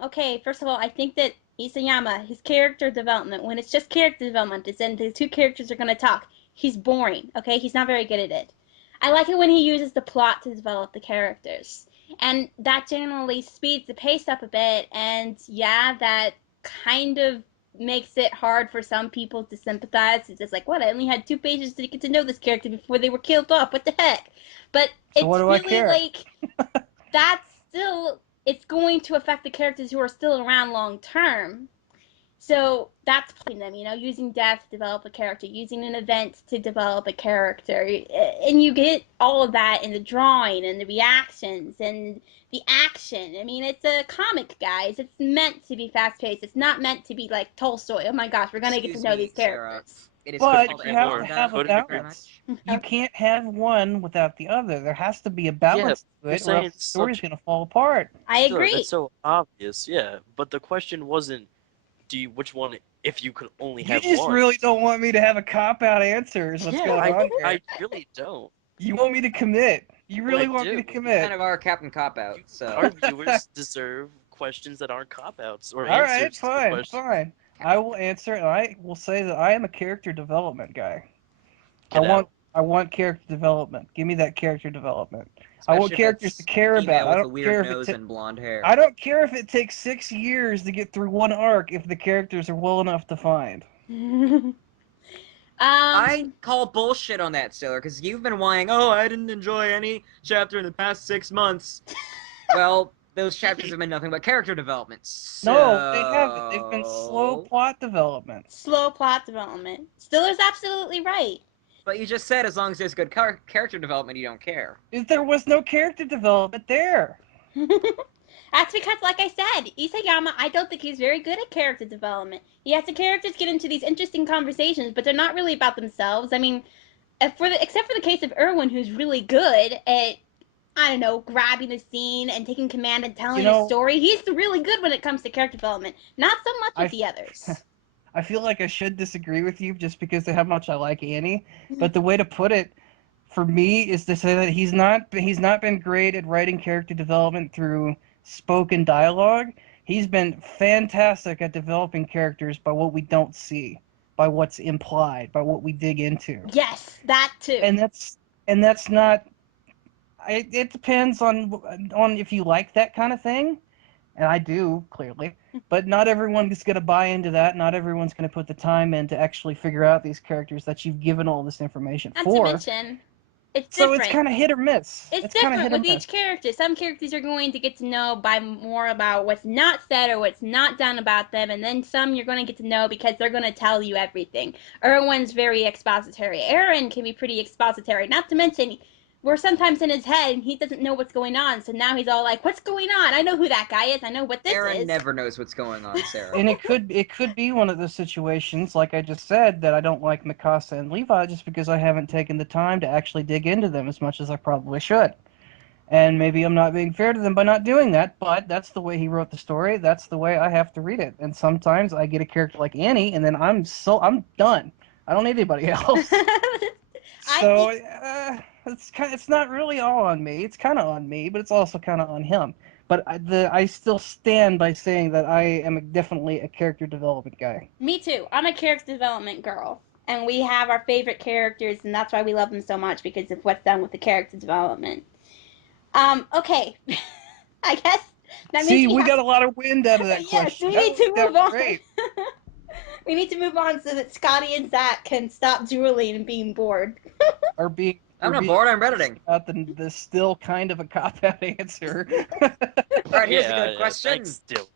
Okay, first of all, I think that Isayama, his character development, when it's just character development, it's then the 2 characters are going to talk. He's boring, okay? He's not very good at it. I like it when he uses the plot to develop the characters. And that generally speeds the pace up a bit, and yeah, that kind of makes it hard for some people to sympathize. It's just like, what? I only had 2 pages to get to know this character before they were killed off. What the heck? But So it's what do I really care? like that's still it's going to affect the characters who are still around long term. So that's playing them, using death to develop a character, using an event to develop a character. And you get all of that in the drawing and the reactions and the action. I mean, it's a comic, guys. It's meant to be fast-paced. It's not meant to be like Tolstoy. Oh my gosh, we're going to get to know these characters. It is But called you have Evan to have a Honda. balance. You can't have one without the other. There has to be a balance to you're it, or saying else the story's going to fall apart. I Sure, agree. that's so obvious, yeah. But the question wasn't, which one, if you could only You have just one. really don't want me to have a cop-out answer is what's Yeah, going on here. I really don't. You want me to commit? You really I want me do. to commit? Kind of our Captain Cop Out. So Our viewers deserve questions that aren't cop-outs or All right, answers to fine, questions. fine. I will answer, and I will say that I am a character development guy. I Get want out. I want character development. Give me that character development. I want especially if characters to it's care about. female I with a don't weird care if nose it. and blonde hair. I don't care if it takes 6 years to get through one arc if the characters are well enough defined. I call bullshit on that, Sailor, because you've been whining, oh, I didn't enjoy any chapter in the past 6 months. Well, those chapters have been nothing but character development. No, they haven't. They've been slow So... plot development. slow plot development. Stiller's absolutely right. But you just said as long as there's good character development, you don't care. There was no character development there. That's because, like I said, Isayama, I don't think he's very good at character development. He has the characters get into these interesting conversations, but they're not really about themselves. I mean, except for the case of Erwin, who's really good at, I don't know, grabbing the scene and taking command and telling a story. He's really good when it comes to character development. Not so much with the others. I feel like I should disagree with you just because of how much I like Annie, but the way to put it for me is to say that he's not been great at writing character development through spoken dialogue. He's been fantastic at developing characters by what we don't see, by what's implied, by what we dig into. Yes, that too. And that's not. It depends on if you like that kind of thing, and I do clearly. But not everyone is going to buy into that. Not everyone's going to put the time in to actually figure out these characters that you've given all this information Not for. to mention, it's So different. it's kind of hit or miss. It's kind of different hit or with miss. each character. Some characters you're going to get to know by more about what's not said or what's not done about them, and then some you're going to get to know because they're going to tell you everything. Erwin's very expository. Eren can be pretty expository. Not to mention, we're sometimes in his head and he doesn't know what's going on, so now he's all like, "What's going on? I know who that guy is. I know what this Eren is." never knows what's going on, Sarah. And it could be one of those situations, like I just said, that I don't like Mikasa and Levi just because I haven't taken the time to actually dig into them as much as I probably should. And maybe I'm not being fair to them by not doing that, but that's the way he wrote the story. That's the way I have to read it. And sometimes I get a character like Annie, and then I'm done. I don't need anybody else. So it's not really all on me. It's kind of on me, but it's also kind of on him. But I still stand by saying that I am definitely a character development guy. Me too. I'm a character development girl. And we have our favorite characters, and that's why we love them so much, because of what's done with the character development. Okay. I guess that See, means we got a lot of wind out of that question. Yes, we need to move on. Great. We need to move on so that Scotty and Zach can stop drooling and being bored. Or being I'm not bored, I'm editing. About the still kind of a cop-out answer. Alright, here's a good question. Still.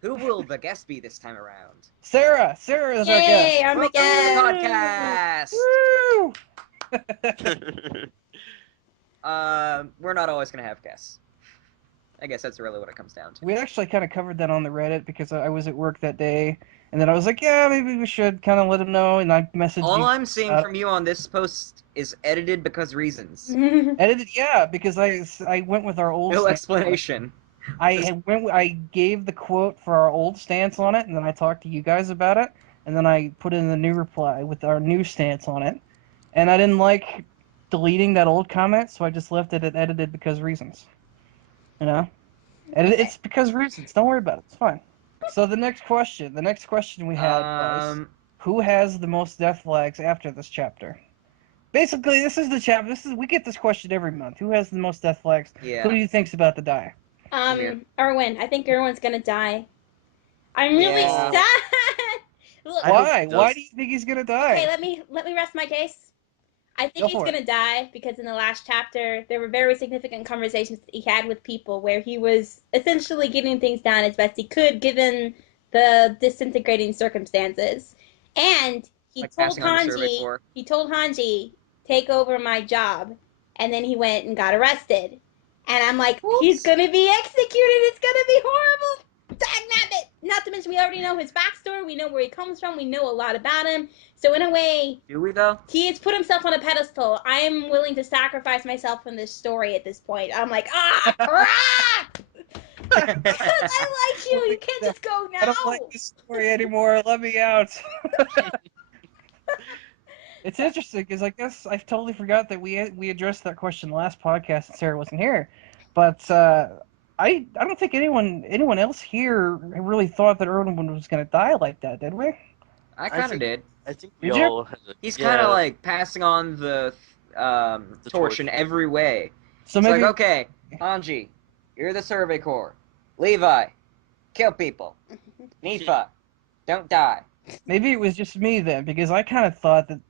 Who will the guest be this time around? Sarah is our guest. Yay, I'm the Welcome guest. to the Woo! podcast! We're not always gonna have guests. I guess that's really what it comes down to. We actually kind of covered that on the Reddit because I was at work that day, and then I was like, yeah, maybe we should kind of let him know, and I messaged All you. I'm seeing from you on this post is edited because reasons. Edited, yeah, because I went with our old. No stance. explanation. I gave the quote for our old stance on it, and then I talked to you guys about it, and then I put in the new reply with our new stance on it, and I didn't like deleting that old comment, so I just left it at edited because reasons. You know, and it's because reasons. Don't worry about it. It's fine. So the next question we had was, who has the most death flags after this chapter? Basically, this is the chapter. We get this question every month. Who has the most death flags? Yeah. Who do you think's about to die? Erwin. I think Erwin's gonna die. I'm really sad. Look, why? Why do you think he's gonna die? Okay, let me rest my case. I think he's gonna die because in the last chapter there were very significant conversations that he had with people where he was essentially getting things done as best he could given the disintegrating circumstances. And he told Hanji, take over my job, and then he went and got arrested. And I'm like, he's gonna be executed, it's gonna be horrible. Dagnabbit! Not to mention we already know his backstory, we know where he comes from, we know a lot about him. So in a way, do we though? He has put himself on a pedestal. I am willing to sacrifice myself in this story at this point. I'm like, crap! I like you. You can't just go now. I don't like this story anymore. Let me out. It's interesting because I guess I totally forgot that we addressed that question in the last podcast and Sarah wasn't here, but I don't think anyone else here really thought that Erwin was going to die like that, did we? I kind of think- did. I think we Did you? all had He's kind yeah, of like passing on the The torch in torch. every way. So It's maybe like, okay, Anji, you're the Survey Corps. Levi, kill people. Nifa, don't die. maybe it was just me then because I kind of thought that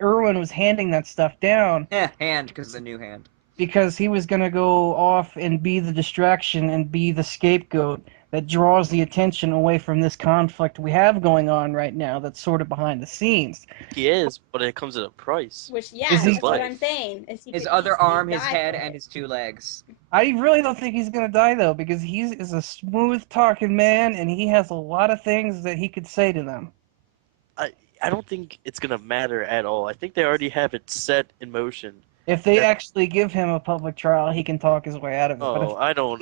Erwin was handing that stuff down Hand, because the new hand. because he was going to go off and be the distraction and be the scapegoat that draws the attention away from this conflict we have going on right now that's sort of behind the scenes. he is, but it comes at a price. Which, yeah, Is he- that's what life. I'm saying. Is he His could other easily arm, his die head, for and it. his 2 legs. I really don't think he's going to die though because he is a smooth talking man and he has a lot of things that he could say to them. I don't think it's gonna matter at all. I think they already have it set in motion. If they That- actually give him a public trial, he can talk his way out of it. But if, Oh,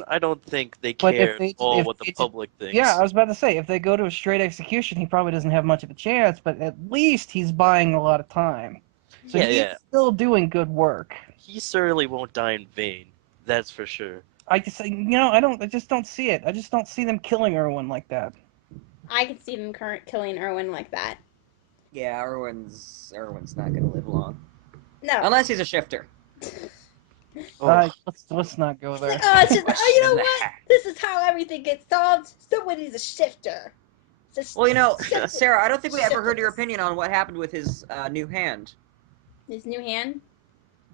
I don't think they But if care they- at all if what the they- public thinks. yeah, I was about to say, if they go to a straight execution, he probably doesn't have much of a chance, but at least he's buying a lot of time. So Yeah, he's yeah. still doing good work. He certainly won't die in vain. That's for sure. I just don't see it. I just don't see them killing Erwin like that. I could see them killing Erwin like that. Yeah, Erwin's not gonna live long. No. Unless he's a shifter. Oh, Let's not go there. It's just, you know Question what? that. This is how everything gets solved. Somebody's a shifter. Just Well, you know, shifter. Sarah, I don't think we ever heard your Shifter. opinion on what happened with his new hand. His new hand.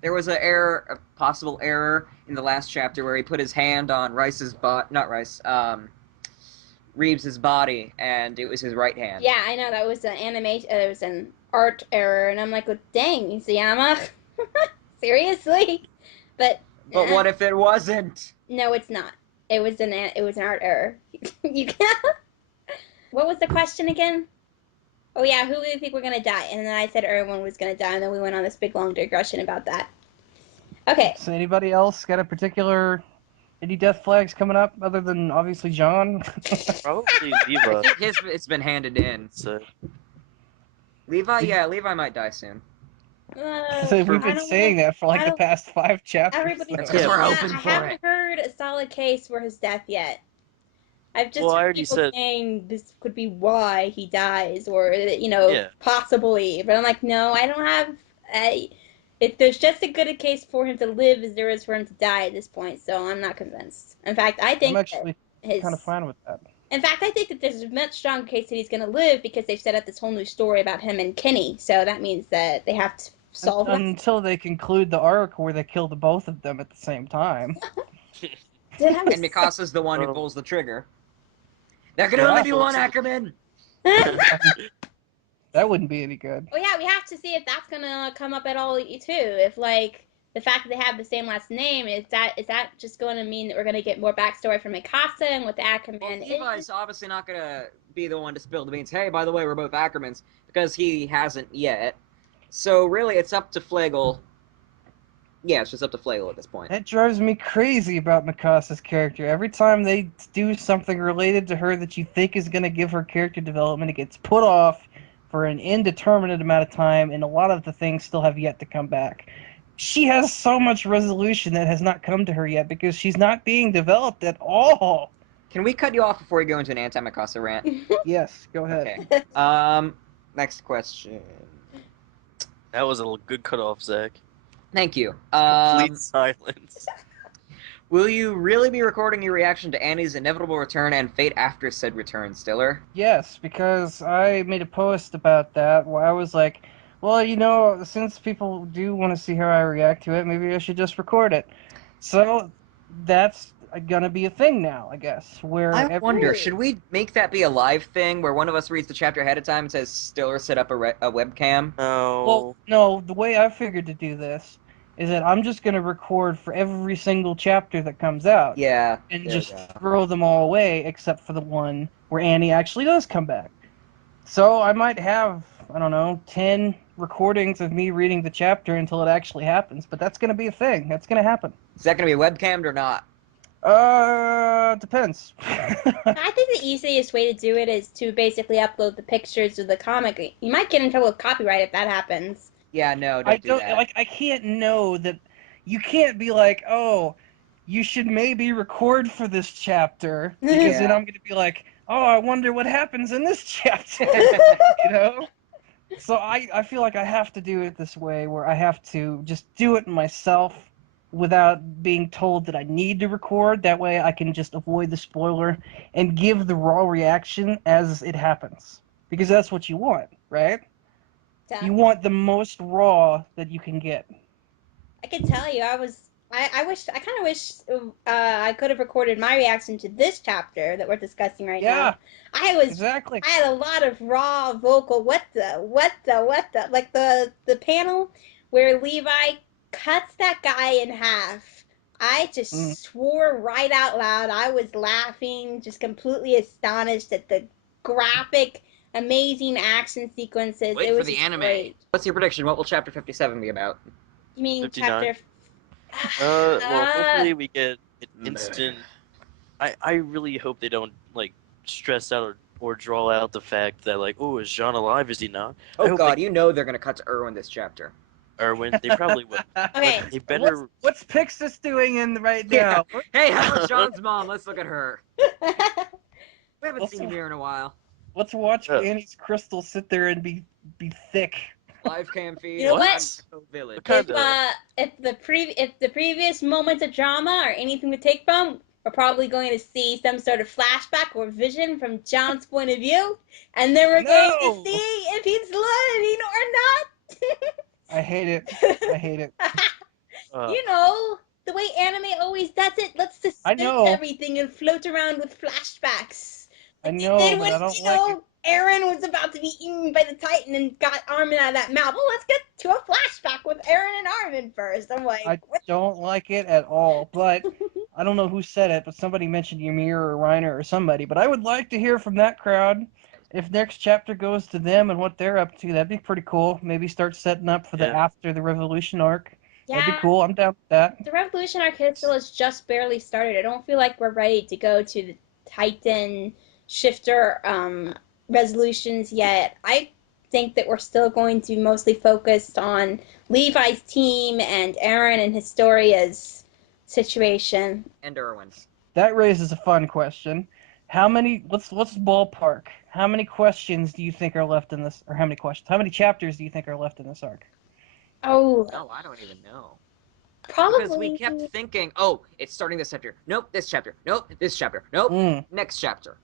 There was a possible error in the last chapter where he put his hand on Reeves' body, and it was his right hand. Yeah, I know that was an animation. It was an art error, and I'm like, well, dang, Isayama, seriously? But What if it wasn't? no, it's not. It was an art error. You can't. What was the question again? Oh yeah, who do you think we're gonna die? And then I said everyone was gonna die, and then we went on this big long digression about that. Okay. So anybody else got any death flags coming up other than obviously John? probably I Viva. think it's been handed in. So, Levi might die soon. So I we've been don't saying know. that for like I the don't- past 5 chapters. Everybody's That's saying 'cause we're that. hoping I for haven't it. heard a solid case for his death yet. I've just Well, I heard already people said- saying this could be why he dies, or Yeah. possibly. But I'm like, no, I don't have. If there's just as good a case for him to live as there is for him to die at this point, so I'm not convinced. In fact, I think I'm actually that his. kind of fine with that. In fact, I think that there's a much stronger case that he's going to live because they've set up this whole new story about him and Kenny. So that means that they have to solve that. Until they conclude the arc where they kill the both of them at the same time. And Mikasa's the one who Oh. pulls the trigger. There can only be one Ackerman! That wouldn't be any good. Well, yeah, we have to see if that's gonna come up at all too. If like the fact that they have the same last name is that just going to mean that we're gonna get more backstory from Mikasa and what the Ackerman Well, is? Levi's obviously not gonna be the one to spill the beans. Hey, by the way, we're both Ackermans, because he hasn't yet. So really, it's up to Flegel. Yeah, it's just up to Flegel at this point. That drives me crazy about Mikasa's character. Every time they do something related to her that you think is going to give her character development, it gets put off for an indeterminate amount of time, and a lot of the things still have yet to come back. She has so much resolution that has not come to her yet because she's not being developed at all. Can we cut you off before you go into an anti-Mikasa rant? Yes, go ahead. Okay. Next question. that was a good cutoff, Zach. Thank you. Complete silence. Will you really be recording your reaction to Annie's inevitable return and fate after said return, Stiller? Yes, because I made a post about that where I was like, well, since people do want to see how I react to it, maybe I should just record it. So that's gonna be a thing now, I guess. Where I wonder, should we make that be a live thing where one of us reads the chapter ahead of time and says Stiller set up a webcam? No. Well, no, the way I figured to do this is that I'm just gonna record for every single chapter that comes out. Yeah. And there just we go. throw them all away except for the one where Annie actually does come back. So I might have, 10 recordings of me reading the chapter until it actually happens, but that's going to be a thing. That's going to happen. Is that going to be webcammed or not? Depends. I think the easiest way to do it is to basically upload the pictures of the comic. You might get in trouble with copyright if that happens. Yeah, no, I don't do don't that. like. I can't know that. You can't be like, oh, you should maybe record for this chapter because then Yeah. I'm gonna be like, oh, I wonder what happens in this chapter. You know. So I feel like I have to do it this way, where I have to just do it myself without being told that I need to record. That way I can just avoid the spoiler and give the raw reaction as it happens. Because that's what you want, right? You want the most raw that you can get. I can tell you, I kind of wish I could have recorded my reaction to this chapter that we're discussing right Yeah, now. I was, exactly. I had a lot of raw vocal, what the, like the panel where Levi cuts that guy in half. I Mm. just swore right out loud. I was laughing, just completely astonished at the graphic, amazing action sequences. Wait It for was the just anime. great. What's your prediction? What will chapter 57 be about? You mean 59. chapter? Well, Uh, hopefully we get an instant. I really hope they don't like stress out or draw out the fact that like, oh, is Jean alive? Is he not? I Oh hope god, they you know they're gonna cut to Erwin this chapter. Erwin. They probably will, but okay. they what's better. what's Pixis doing in right Yeah. now? Hey, how's John's mom? Let's look at her. We haven't Let's seen him here in a while. let's watch Uh, Annie's crystal sit there and be thick. Live cam feed. You know what? Village. Kinda. If the previous moments of drama are anything to take from, we're probably going to see some sort of flashback or vision from John's point of view, and then we're going to No, see if he's learning I hate it. I hate it. or not. Uh, You know, the way anime always does it, let's I suspend know, everything and float around with flashbacks. I Like they know, did but when, I don't like it. Aaron was about to be eaten by the Titan and got Armin out of that mouth. Oh, let's get to a flashback with Aaron and Armin first. I'm like, I don't like it at all. But I don't know who said it, but somebody mentioned Ymir or Reiner or somebody. But I would like to hear from that crowd. If next chapter goes to them and what they're up to, that'd be pretty cool. Maybe start setting up for the yeah. after the Revolution arc. That'd be yeah, cool. I'm down with that. the Revolution arc still has just barely started. I don't feel like we're ready to go to the Titan shifter resolutions yet. I think that we're still going to mostly focus on Levi's team and Aaron and Historia's situation. And Erwin's. That raises a fun question. How many? Let's ballpark. How many questions do you think are left in this? Or how many questions? How many chapters do you think are left in this arc? Oh, Oh, I don't even know. Because we probably. kept thinking, oh, it's starting this chapter. Nope, this chapter. Nope, this chapter. Nope, Mm. next chapter.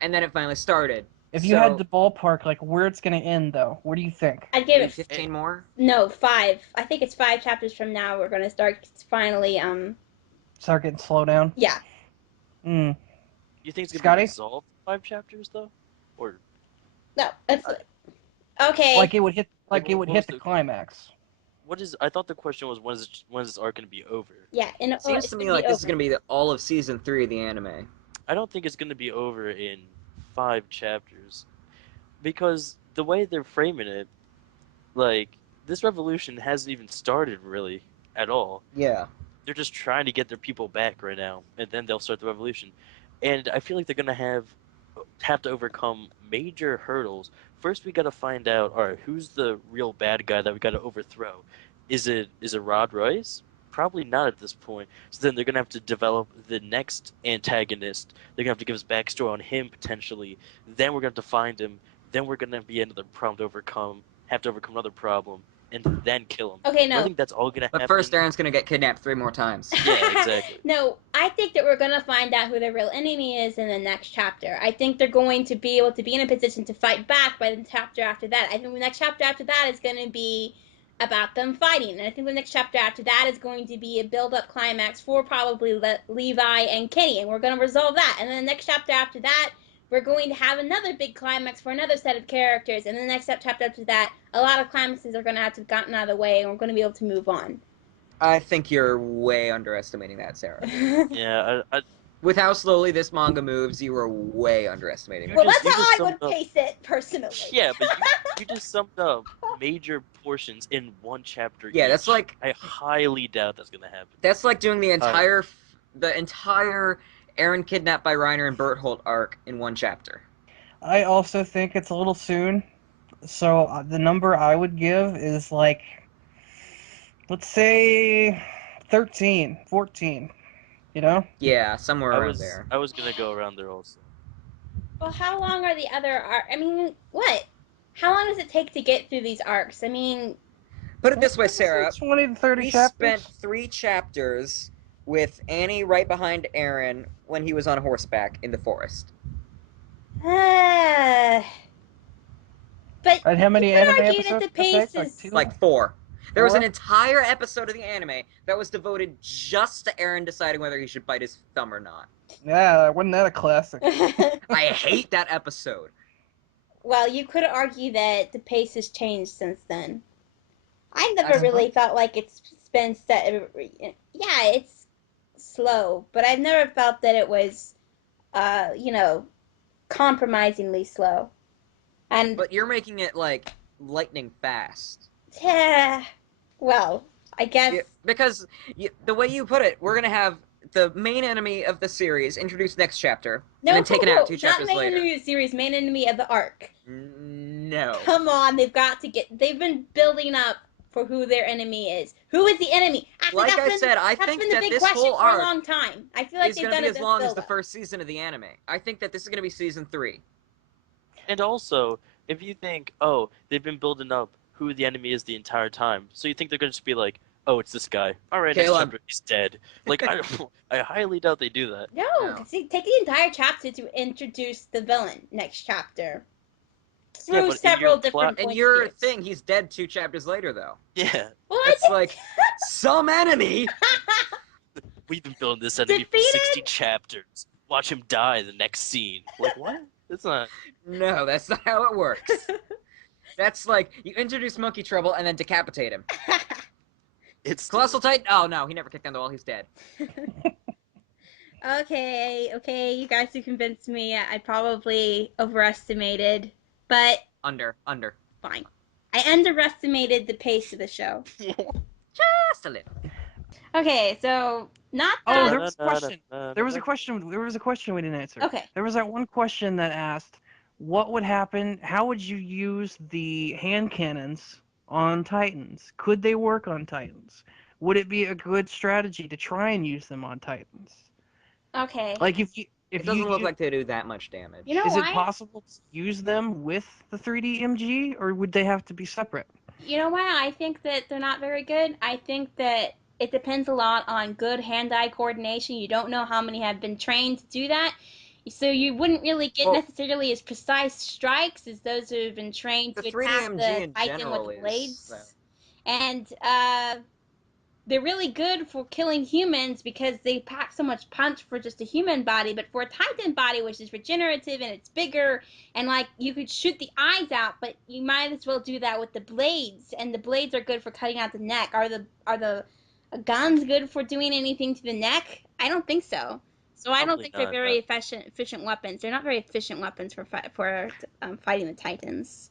And then it finally started. If you had So to ballpark, like where it's gonna end, though, where do you think? I'd give maybe it 15 more? no 5. I think it's 5 chapters from now. We're gonna start finally. Start getting slow down. Yeah. Mm. You think it's gonna be Scotty? resolved in 5 chapters though, or No. That's Uh, okay. Like it would hit. like Like it would what was hit the the climax. what is? I thought the question was when is this arc gonna be over? Yeah. And Seems it's to gonna me be like this is over. going to be all of season 3 of the anime. I don't think it's gonna be over in 5 chapters because the way they're framing it, like this revolution hasn't even started really at all. Yeah. They're just trying to get their people back right now, and then they'll start the revolution. And I feel like they're gonna have to overcome major hurdles. First, we got to find out, all right, who's the real bad guy that we got to overthrow? Is it Rod Royce? Probably not at this point. So then they're gonna have to develop the next antagonist. They're gonna have to give us backstory on him potentially. Then we're gonna have to find him. Then we're gonna be another problem to overcome. Have to overcome another problem, and then kill him. Okay. So I No. think that's all gonna But happen. first, Aaron's going to get kidnapped 3 more times. Yeah, exactly. No, I think that we're gonna find out who the real enemy is in the next chapter. I think they're going to be able to be in a position to fight back by the chapter after that. I think the next chapter after that is going to be about them fighting, and I think the next chapter after that is going to be a build-up climax for probably Levi and Kenny, and we're going to resolve that. And then the next chapter after that, we're going to have another big climax for another set of characters, and the next chapter after that, a lot of climaxes are going to have to have gotten out of the way, and we're going to be able to move on. I think you're way underestimating that, Sarah. Yeah, With how slowly this manga moves, you are way underestimating Well, that. that's you how just I summed would up. pace it personally. Yeah, but you just summed up major portions in one chapter Yeah, each. that's like I highly doubt that's gonna happen. doing the Highly. entire Aaron kidnapped by Reiner and Berthold arc in one chapter. I also think it's a little soon. So the number I would give is like, let's say 13, 14, you know? Yeah, somewhere I around was there. I was gonna go around there also. Well, how long are the other arcs? I mean, what? How long does it take to get through these arcs? I mean, Put it this way, Sarah. 20 to 30 We chapters. spent 3 chapters with Annie right behind Aaron when he was on horseback in the forest. uh, but And how many you anime could argue that episodes the did it take? pace Like is. two? Like 4. There was an 4? entire episode of the anime that was devoted just to Aaron deciding whether he should bite his thumb or not. Yeah, wasn't that a classic? I hate that episode. Well, you could argue that the pace has changed since then. I've I never really suppose. felt like it's been set. Yeah, it's slow, but I've never felt that it was, you know, compromisingly slow. And But you're making it like lightning fast. yeah, well, I guess Because the way you put it, we're gonna have the main enemy of the series introduced next chapter, no, and then taken out 2 not chapters main later. enemy of the series, main enemy of the arc. No. Come on, they've got to get. They've been building up for who their enemy is. Who is the enemy? Actually, Like I that's said, I been think the that big this question whole for a arc long time. I feel like is they've going to done be a as good long as build the up. first season of the anime. I think that this is going to be season 3. And also, if you think, oh, they've been building up who the enemy is the entire time, so you think they're gonna just be like, oh, it's this guy. All right, next Kill him. chapter, he's dead. Like I highly doubt they do that. No, No. because take the entire chapter to introduce the villain next chapter Yeah, through but in your several plot, different And points of your view. thing, he's dead 2 chapters later, though. yeah, Well, I It's think like, some enemy! we've been building this enemy for defeated. 60 chapters. Watch him die in the next scene. Like what? It's not. No, that's not how it works. That's like, you introduce Monkey Trouble and then decapitate him. It's Colossal Titan? Oh no, he never kicked down the wall, he's dead. Okay, you guys have convinced me. I probably overestimated, but Under. fine. I underestimated the pace of the show. Just a little. Okay, so not Oh, that. there was a question. There was a question. There was a question we didn't answer. Okay. There was that one question that asked, "What would happen? How would you use the hand cannons on Titans? Could they work on Titans? Would it be a good strategy to try and use them on Titans? Okay. Like It doesn't look like they do that much damage. You know is it why? possible to use them with the 3D MG, or would they have to be separate? You know why I think that they're not very good? I think that it depends a lot on good hand-eye coordination. You don't know how many have been trained to do that. So you wouldn't really get Well, necessarily as precise strikes as those who have been trained the to 3D attack MG the in Titan with general the is, blades. And they're really good for killing humans because they pack so much punch for just a human body, but for a Titan body, which is regenerative and it's bigger, and like you could shoot the eyes out, but you might as well do that with the blades, and the blades are good for cutting out the neck. Are the guns good for doing anything to the neck? I don't think so. So I don't Probably think they're not. very No. efficient weapons. They're not very efficient weapons for fighting the Titans.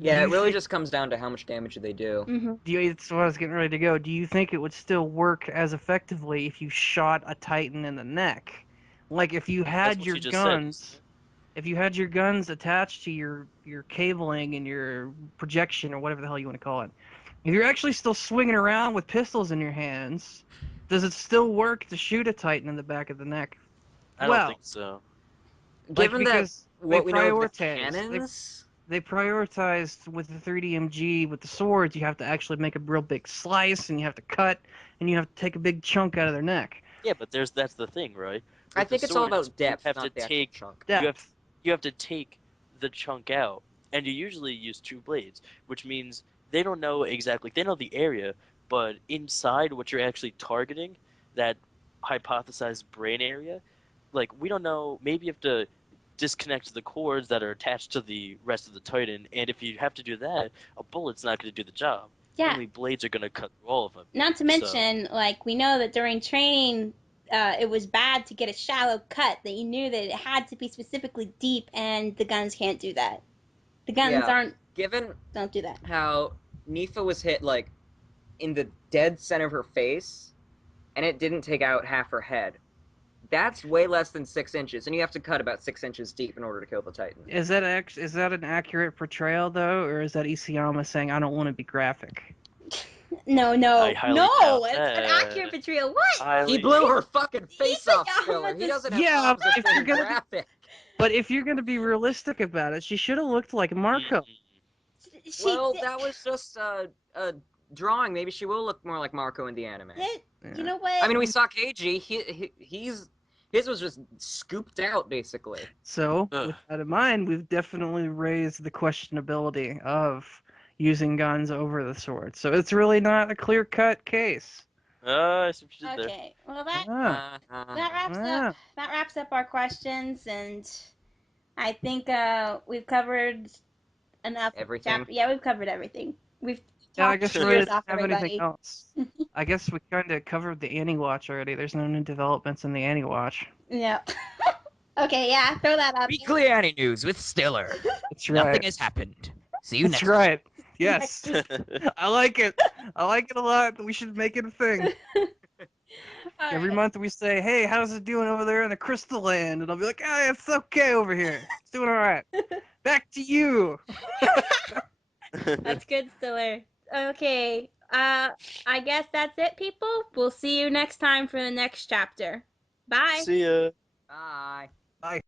Yeah, Do it you really think, just comes down to how much damage they do. Mm-hmm. that's what I was getting ready to go. Do you think it would still work as effectively if you shot a Titan in the neck? Like if you That's had what your you just said. guns, if you had your guns attached to your cabling and your projection or whatever the hell you want to call it, if you're actually still swinging around with pistols in your hands, does it still work to shoot a Titan in the back of the neck? I don't Well, think so. like Given that because what we know of the prioritize cannons, they prioritized with the 3D MG with the swords. You have to actually make a real big slice, and you have to cut, and you have to take a big chunk out of their neck. Yeah, but that's the thing, right? I With the think it's all swords, about you depth, have to not the actual take chunk. Depth. you have to take the chunk out, and you usually use 2 blades, which means they don't know exactly. They know the area, but inside what you're actually targeting, that hypothesized brain area, like we don't know. Maybe you have to disconnect the cords that are attached to the rest of the Titan, and if you have to do that, a bullet's not going to do the job. Yeah. Only blades are going to cut through all of them. Not to mention, like, we know that during training, it was bad to get a shallow cut, that you knew that it had to be specifically deep, and the guns can't do that. The guns Given don't do that. how Nifa was hit, like, in the dead center of her face, and it didn't take out half her head, That's way less than 6 inches, and you have to cut about 6 inches deep in order to kill the Titan. Is that an accurate portrayal though, or is that Isayama saying I don't want to be graphic? No, I highly doubt it's an that. accurate portrayal. What? He blew her fucking face Isayama off, Stiller. He just- doesn't have Yeah, problems if with you're being gonna be- graphic. But if you're gonna be realistic about it, she should have looked like Marco. She Well, did- that was just a drawing. Maybe she will look more like Marco in the anime. You know what? I mean, we saw Keiji. His was just scooped out, basically. So, Ugh. with that in mind, we've definitely raised the questionability of using guns over the sword. So it's really not a clear-cut case. I see what you did there. Okay. Well, that Ah, that wraps up our questions, and I think we've covered enough. Everything. Yeah, we've covered everything. We've yeah, I talked guess the we ears didn't off have everybody. anything else. I guess we kind of covered the Annie-Watch already. There's no new developments in the Annie-Watch. Yeah. Okay. Yeah. Throw that up. Weekly Annie News with Stiller. That's right. Nothing has happened. See you That's next right. Yes. Next I like it. I like it a lot. We should make it a thing. All Every right. month we say, hey, how's it doing over there in the Crystal Land? And I'll be like, ah, it's okay over here. It's doing all right. Back to you. That's good, Stiller. Okay. I guess that's it, people. We'll see you next time for the next chapter. Bye. See ya. Bye. Bye.